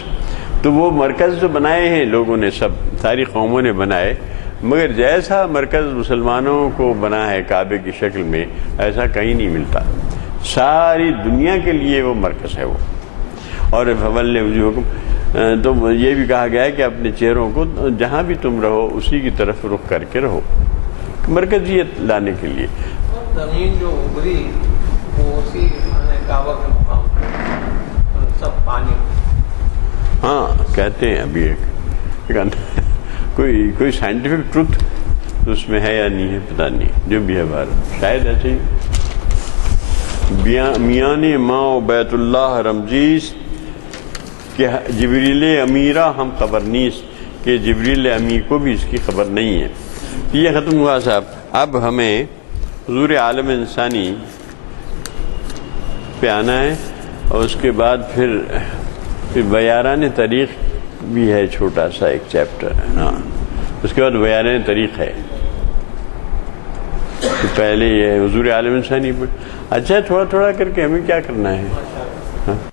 تو وہ مرکز جو بنائے ہیں لوگوں نے، سب ساری قوموں نے بنائے، مگر جیسا مرکز مسلمانوں کو بنا ہے کعبے کی شکل میں ایسا کہیں نہیں ملتا. ساری دنیا کے لیے وہ مرکز ہے وہ. اور فولِ وجوہکم، تو یہ بھی کہا گیا ہے کہ اپنے چہروں کو جہاں بھی تم رہو اسی کی طرف رخ کر کے رہو، مرکزیت لانے کے لیے. زمین جو ابری وہ اسی کعبہ کے مقام پر سب پانی. ہاں کہتے ہیں ابھی ایک کوئی سائنٹیفک ٹروتھ اس میں ہے یا نہیں ہے پتہ نہیں، جو بھی ہے بہرحال شاید ایسے ہی. میان ماں بیت اللہ رمزیس کہ جبریل امیرہ ہم خبر نیست کہ جبریل امی کو بھی اس کی خبر نہیں ہے. یہ ختم ہوا صاحب. اب ہمیں حضور عالم انسانی پہ آنا ہے، اور اس کے بعد پھر بیاران طریق بھی ہے، چھوٹا سا ایک چیپٹر. ہاں اس کے بعد بیاران طریق ہے. تو پہلے یہ حضور عالم انسانی پر. اچھا تھوڑا تھوڑا کر کے ہمیں کیا کرنا ہے.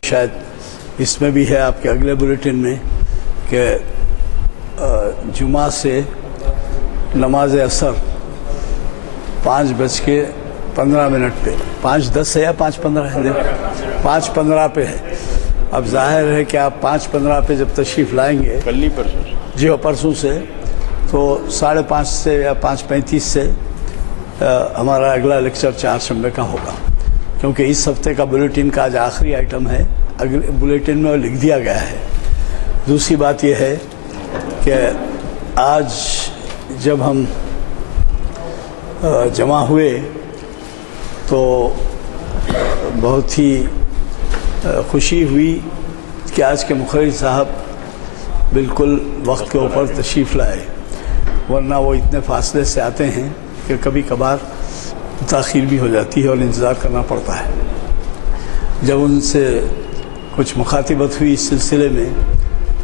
شاید اس میں بھی ہے آپ کے اگلے بلیٹن میں کہ جمعہ سے نماز عصر 5:15 پہ 5:10 ہے یا 5:15 ہے، 5:15 پہ ہے. اب ظاہر ہے کہ آپ 5:15 پہ جب تشریف لائیں گے کل نہیں پرسوں سے جی ہو پرسوں سے، تو 5:30 سے یا 5:35 سے ہمارا اگلا لیکچر چہارشنبے کا ہوگا، کیونکہ اس ہفتے کا بلیٹن کا آج آخری آئٹم ہے، اگلے بلیٹن میں وہ لکھ دیا گیا ہے۔ دوسری بات یہ ہے کہ آج جب ہم جمع ہوئے تو بہت ہی خوشی ہوئی کہ آج کے مقرر صاحب بالکل وقت کے اوپر تشریف لائے، ورنہ وہ اتنے فاصلے سے آتے ہیں کہ کبھی کبھار تاخیر بھی ہو جاتی ہے اور انتظار کرنا پڑتا ہے۔ جب ان سے کچھ مخاطبت ہوئی اس سلسلے میں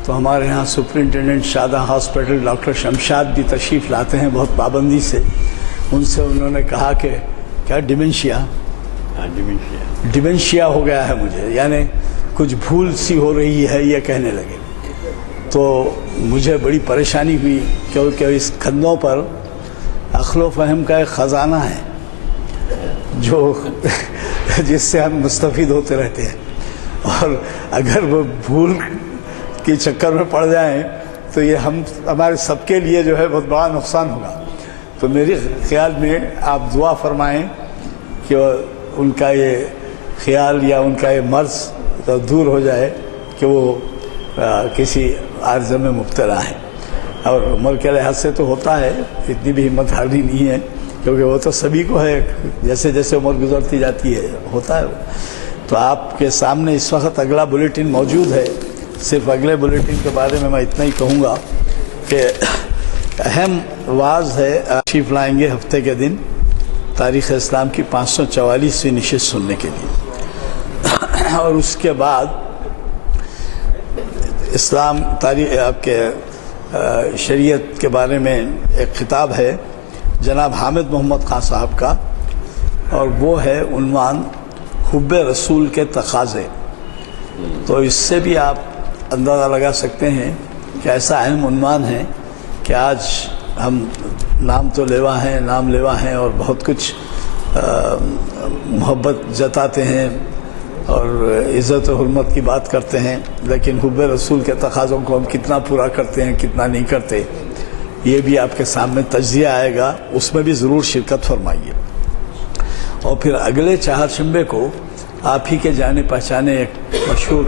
تو ہمارے ہاں سپرنٹینڈنٹ شادہ ہاسپٹل ڈاکٹر شمشاد بھی تشریف لاتے ہیں بہت پابندی سے۔ ان سے انہوں نے کہا کہ کیا ڈیمنشیا ہو گیا ہے مجھے، یعنی کچھ بھول سی ہو رہی ہے یہ کہنے لگے، تو مجھے بڑی پریشانی ہوئی کیونکہ اس کندھوں پر عقل و فہم کا ایک خزانہ ہے جو جس سے ہم مستفید ہوتے رہتے ہیں، اور اگر وہ بھول کے چکر میں پڑ جائیں تو یہ ہمارے سب کے لیے جو ہے بہت بڑا نقصان ہوگا۔ تو میرے خیال میں آپ دعا فرمائیں کہ ان کا یہ خیال یا ان کا یہ مرض دور ہو جائے کہ وہ کسی عارضے میں مبتلا ہیں، اور عمر کے لحاظ سے تو ہوتا ہے، اتنی بھی ہمت ہارنی نہیں ہے کیونکہ وہ تو سبھی کو ہے، جیسے جیسے عمر گزرتی جاتی ہے ہوتا ہے۔ تو آپ کے سامنے اس وقت اگلا بلیٹن موجود ہے، صرف اگلے بلیٹن کے بارے میں اتنا ہی کہوں گا کہ اہم واعظ ہے، تشریف لائیں گے ہفتے کے دن تاریخ اسلام کی 544ویں نشست سننے کے لیے، اور اس کے بعد اسلام تاریخ آپ کے شریعت کے بارے میں ایک خطاب ہے جناب حامد محمد خان صاحب کا، اور وہ ہے عنوان حب رسول کے تقاضے۔ تو اس سے بھی آپ اندازہ لگا سکتے ہیں کہ ایسا اہم عنوان ہے کہ آج ہم نام لیوا ہیں اور بہت کچھ محبت جتاتے ہیں اور عزت و حرمت کی بات کرتے ہیں، لیکن حب رسول کے تقاضوں کو ہم کتنا پورا کرتے ہیں کتنا نہیں کرتے، یہ بھی آپ کے سامنے تجزیہ آئے گا، اس میں بھی ضرور شرکت فرمائیے۔ اور پھر اگلے چہارشنبے کو آپ ہی کے جانے پہچانے ایک مشہور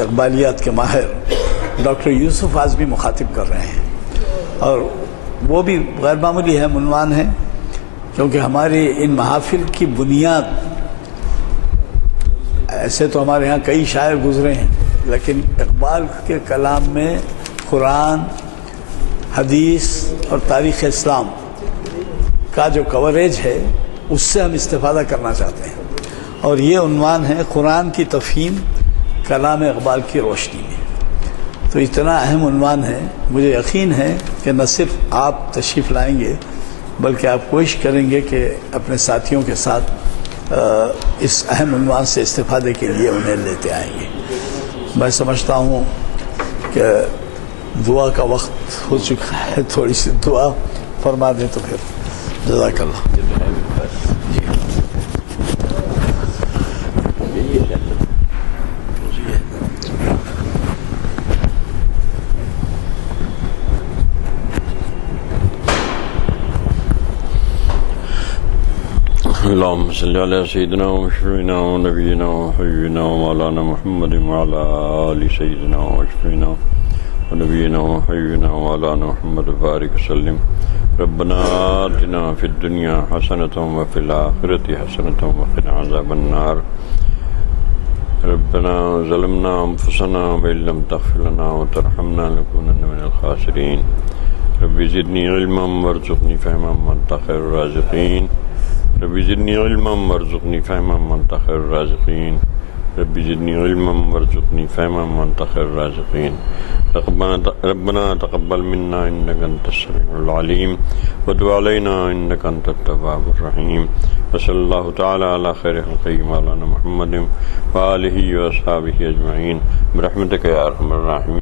اقبالیات کے ماہر ڈاکٹر یوسف اعظمی مخاطب کر رہے ہیں، اور وہ بھی غیر معمولی اہم عنوان ہے، کیونکہ ہماری ان محافل کی بنیاد، ایسے تو ہمارے ہاں کئی شاعر گزرے ہیں، لیکن اقبال کے کلام میں قرآن، حدیث اور تاریخ اسلام کا جو کوریج ہے اس سے ہم استفادہ کرنا چاہتے ہیں، اور یہ عنوان ہے قرآن کی تفہیم کلام اقبال کی روشنی میں۔ تو اتنا اہم عنوان ہے، مجھے یقین ہے کہ نہ صرف آپ تشریف لائیں گے بلکہ آپ کوشش کریں گے کہ اپنے ساتھیوں کے ساتھ اس اہم عنوان سے استفادے کے لیے انہیں لیتے آئیں گے۔ میں سمجھتا ہوں کہ دعا کا وقت ہو چکا ہے، تھوڑی سی دعا فرما دیں تو پھر جزاک اللہ۔ اللهم صل على سيدنا وشفينا ونبينا وحبيبنا ومولانا محمد وعلى آل سيدنا وشفينا ونبينا وحبيبنا ومولانا محمد وبارك وسلم۔ ربنا آتنا في الدنيا حسنة وفي الآخرة حسنة وقنا عذاب النار۔ ربنا ظلمنا أنفسنا وإن لم تغفر لنا وترحمنا لنكونن من الخاسرين۔ رب زدني علما وارزقني فهما وأنت خير الرازقين۔ رب زدني علما وارزقني فهما وأنت خير الرازقين۔ رب زدني علما وارزقني فهما وأنت خير الرازقين۔ ربنا تقبل منا إنك أنت السميع العليم وتب علينا إنك أنت التواب الرحيم۔ وصلى الله تعالى على خير خلقه مولانا محمد وآله وأصحابه أجمعين برحمتك يا أرحم الراحمين۔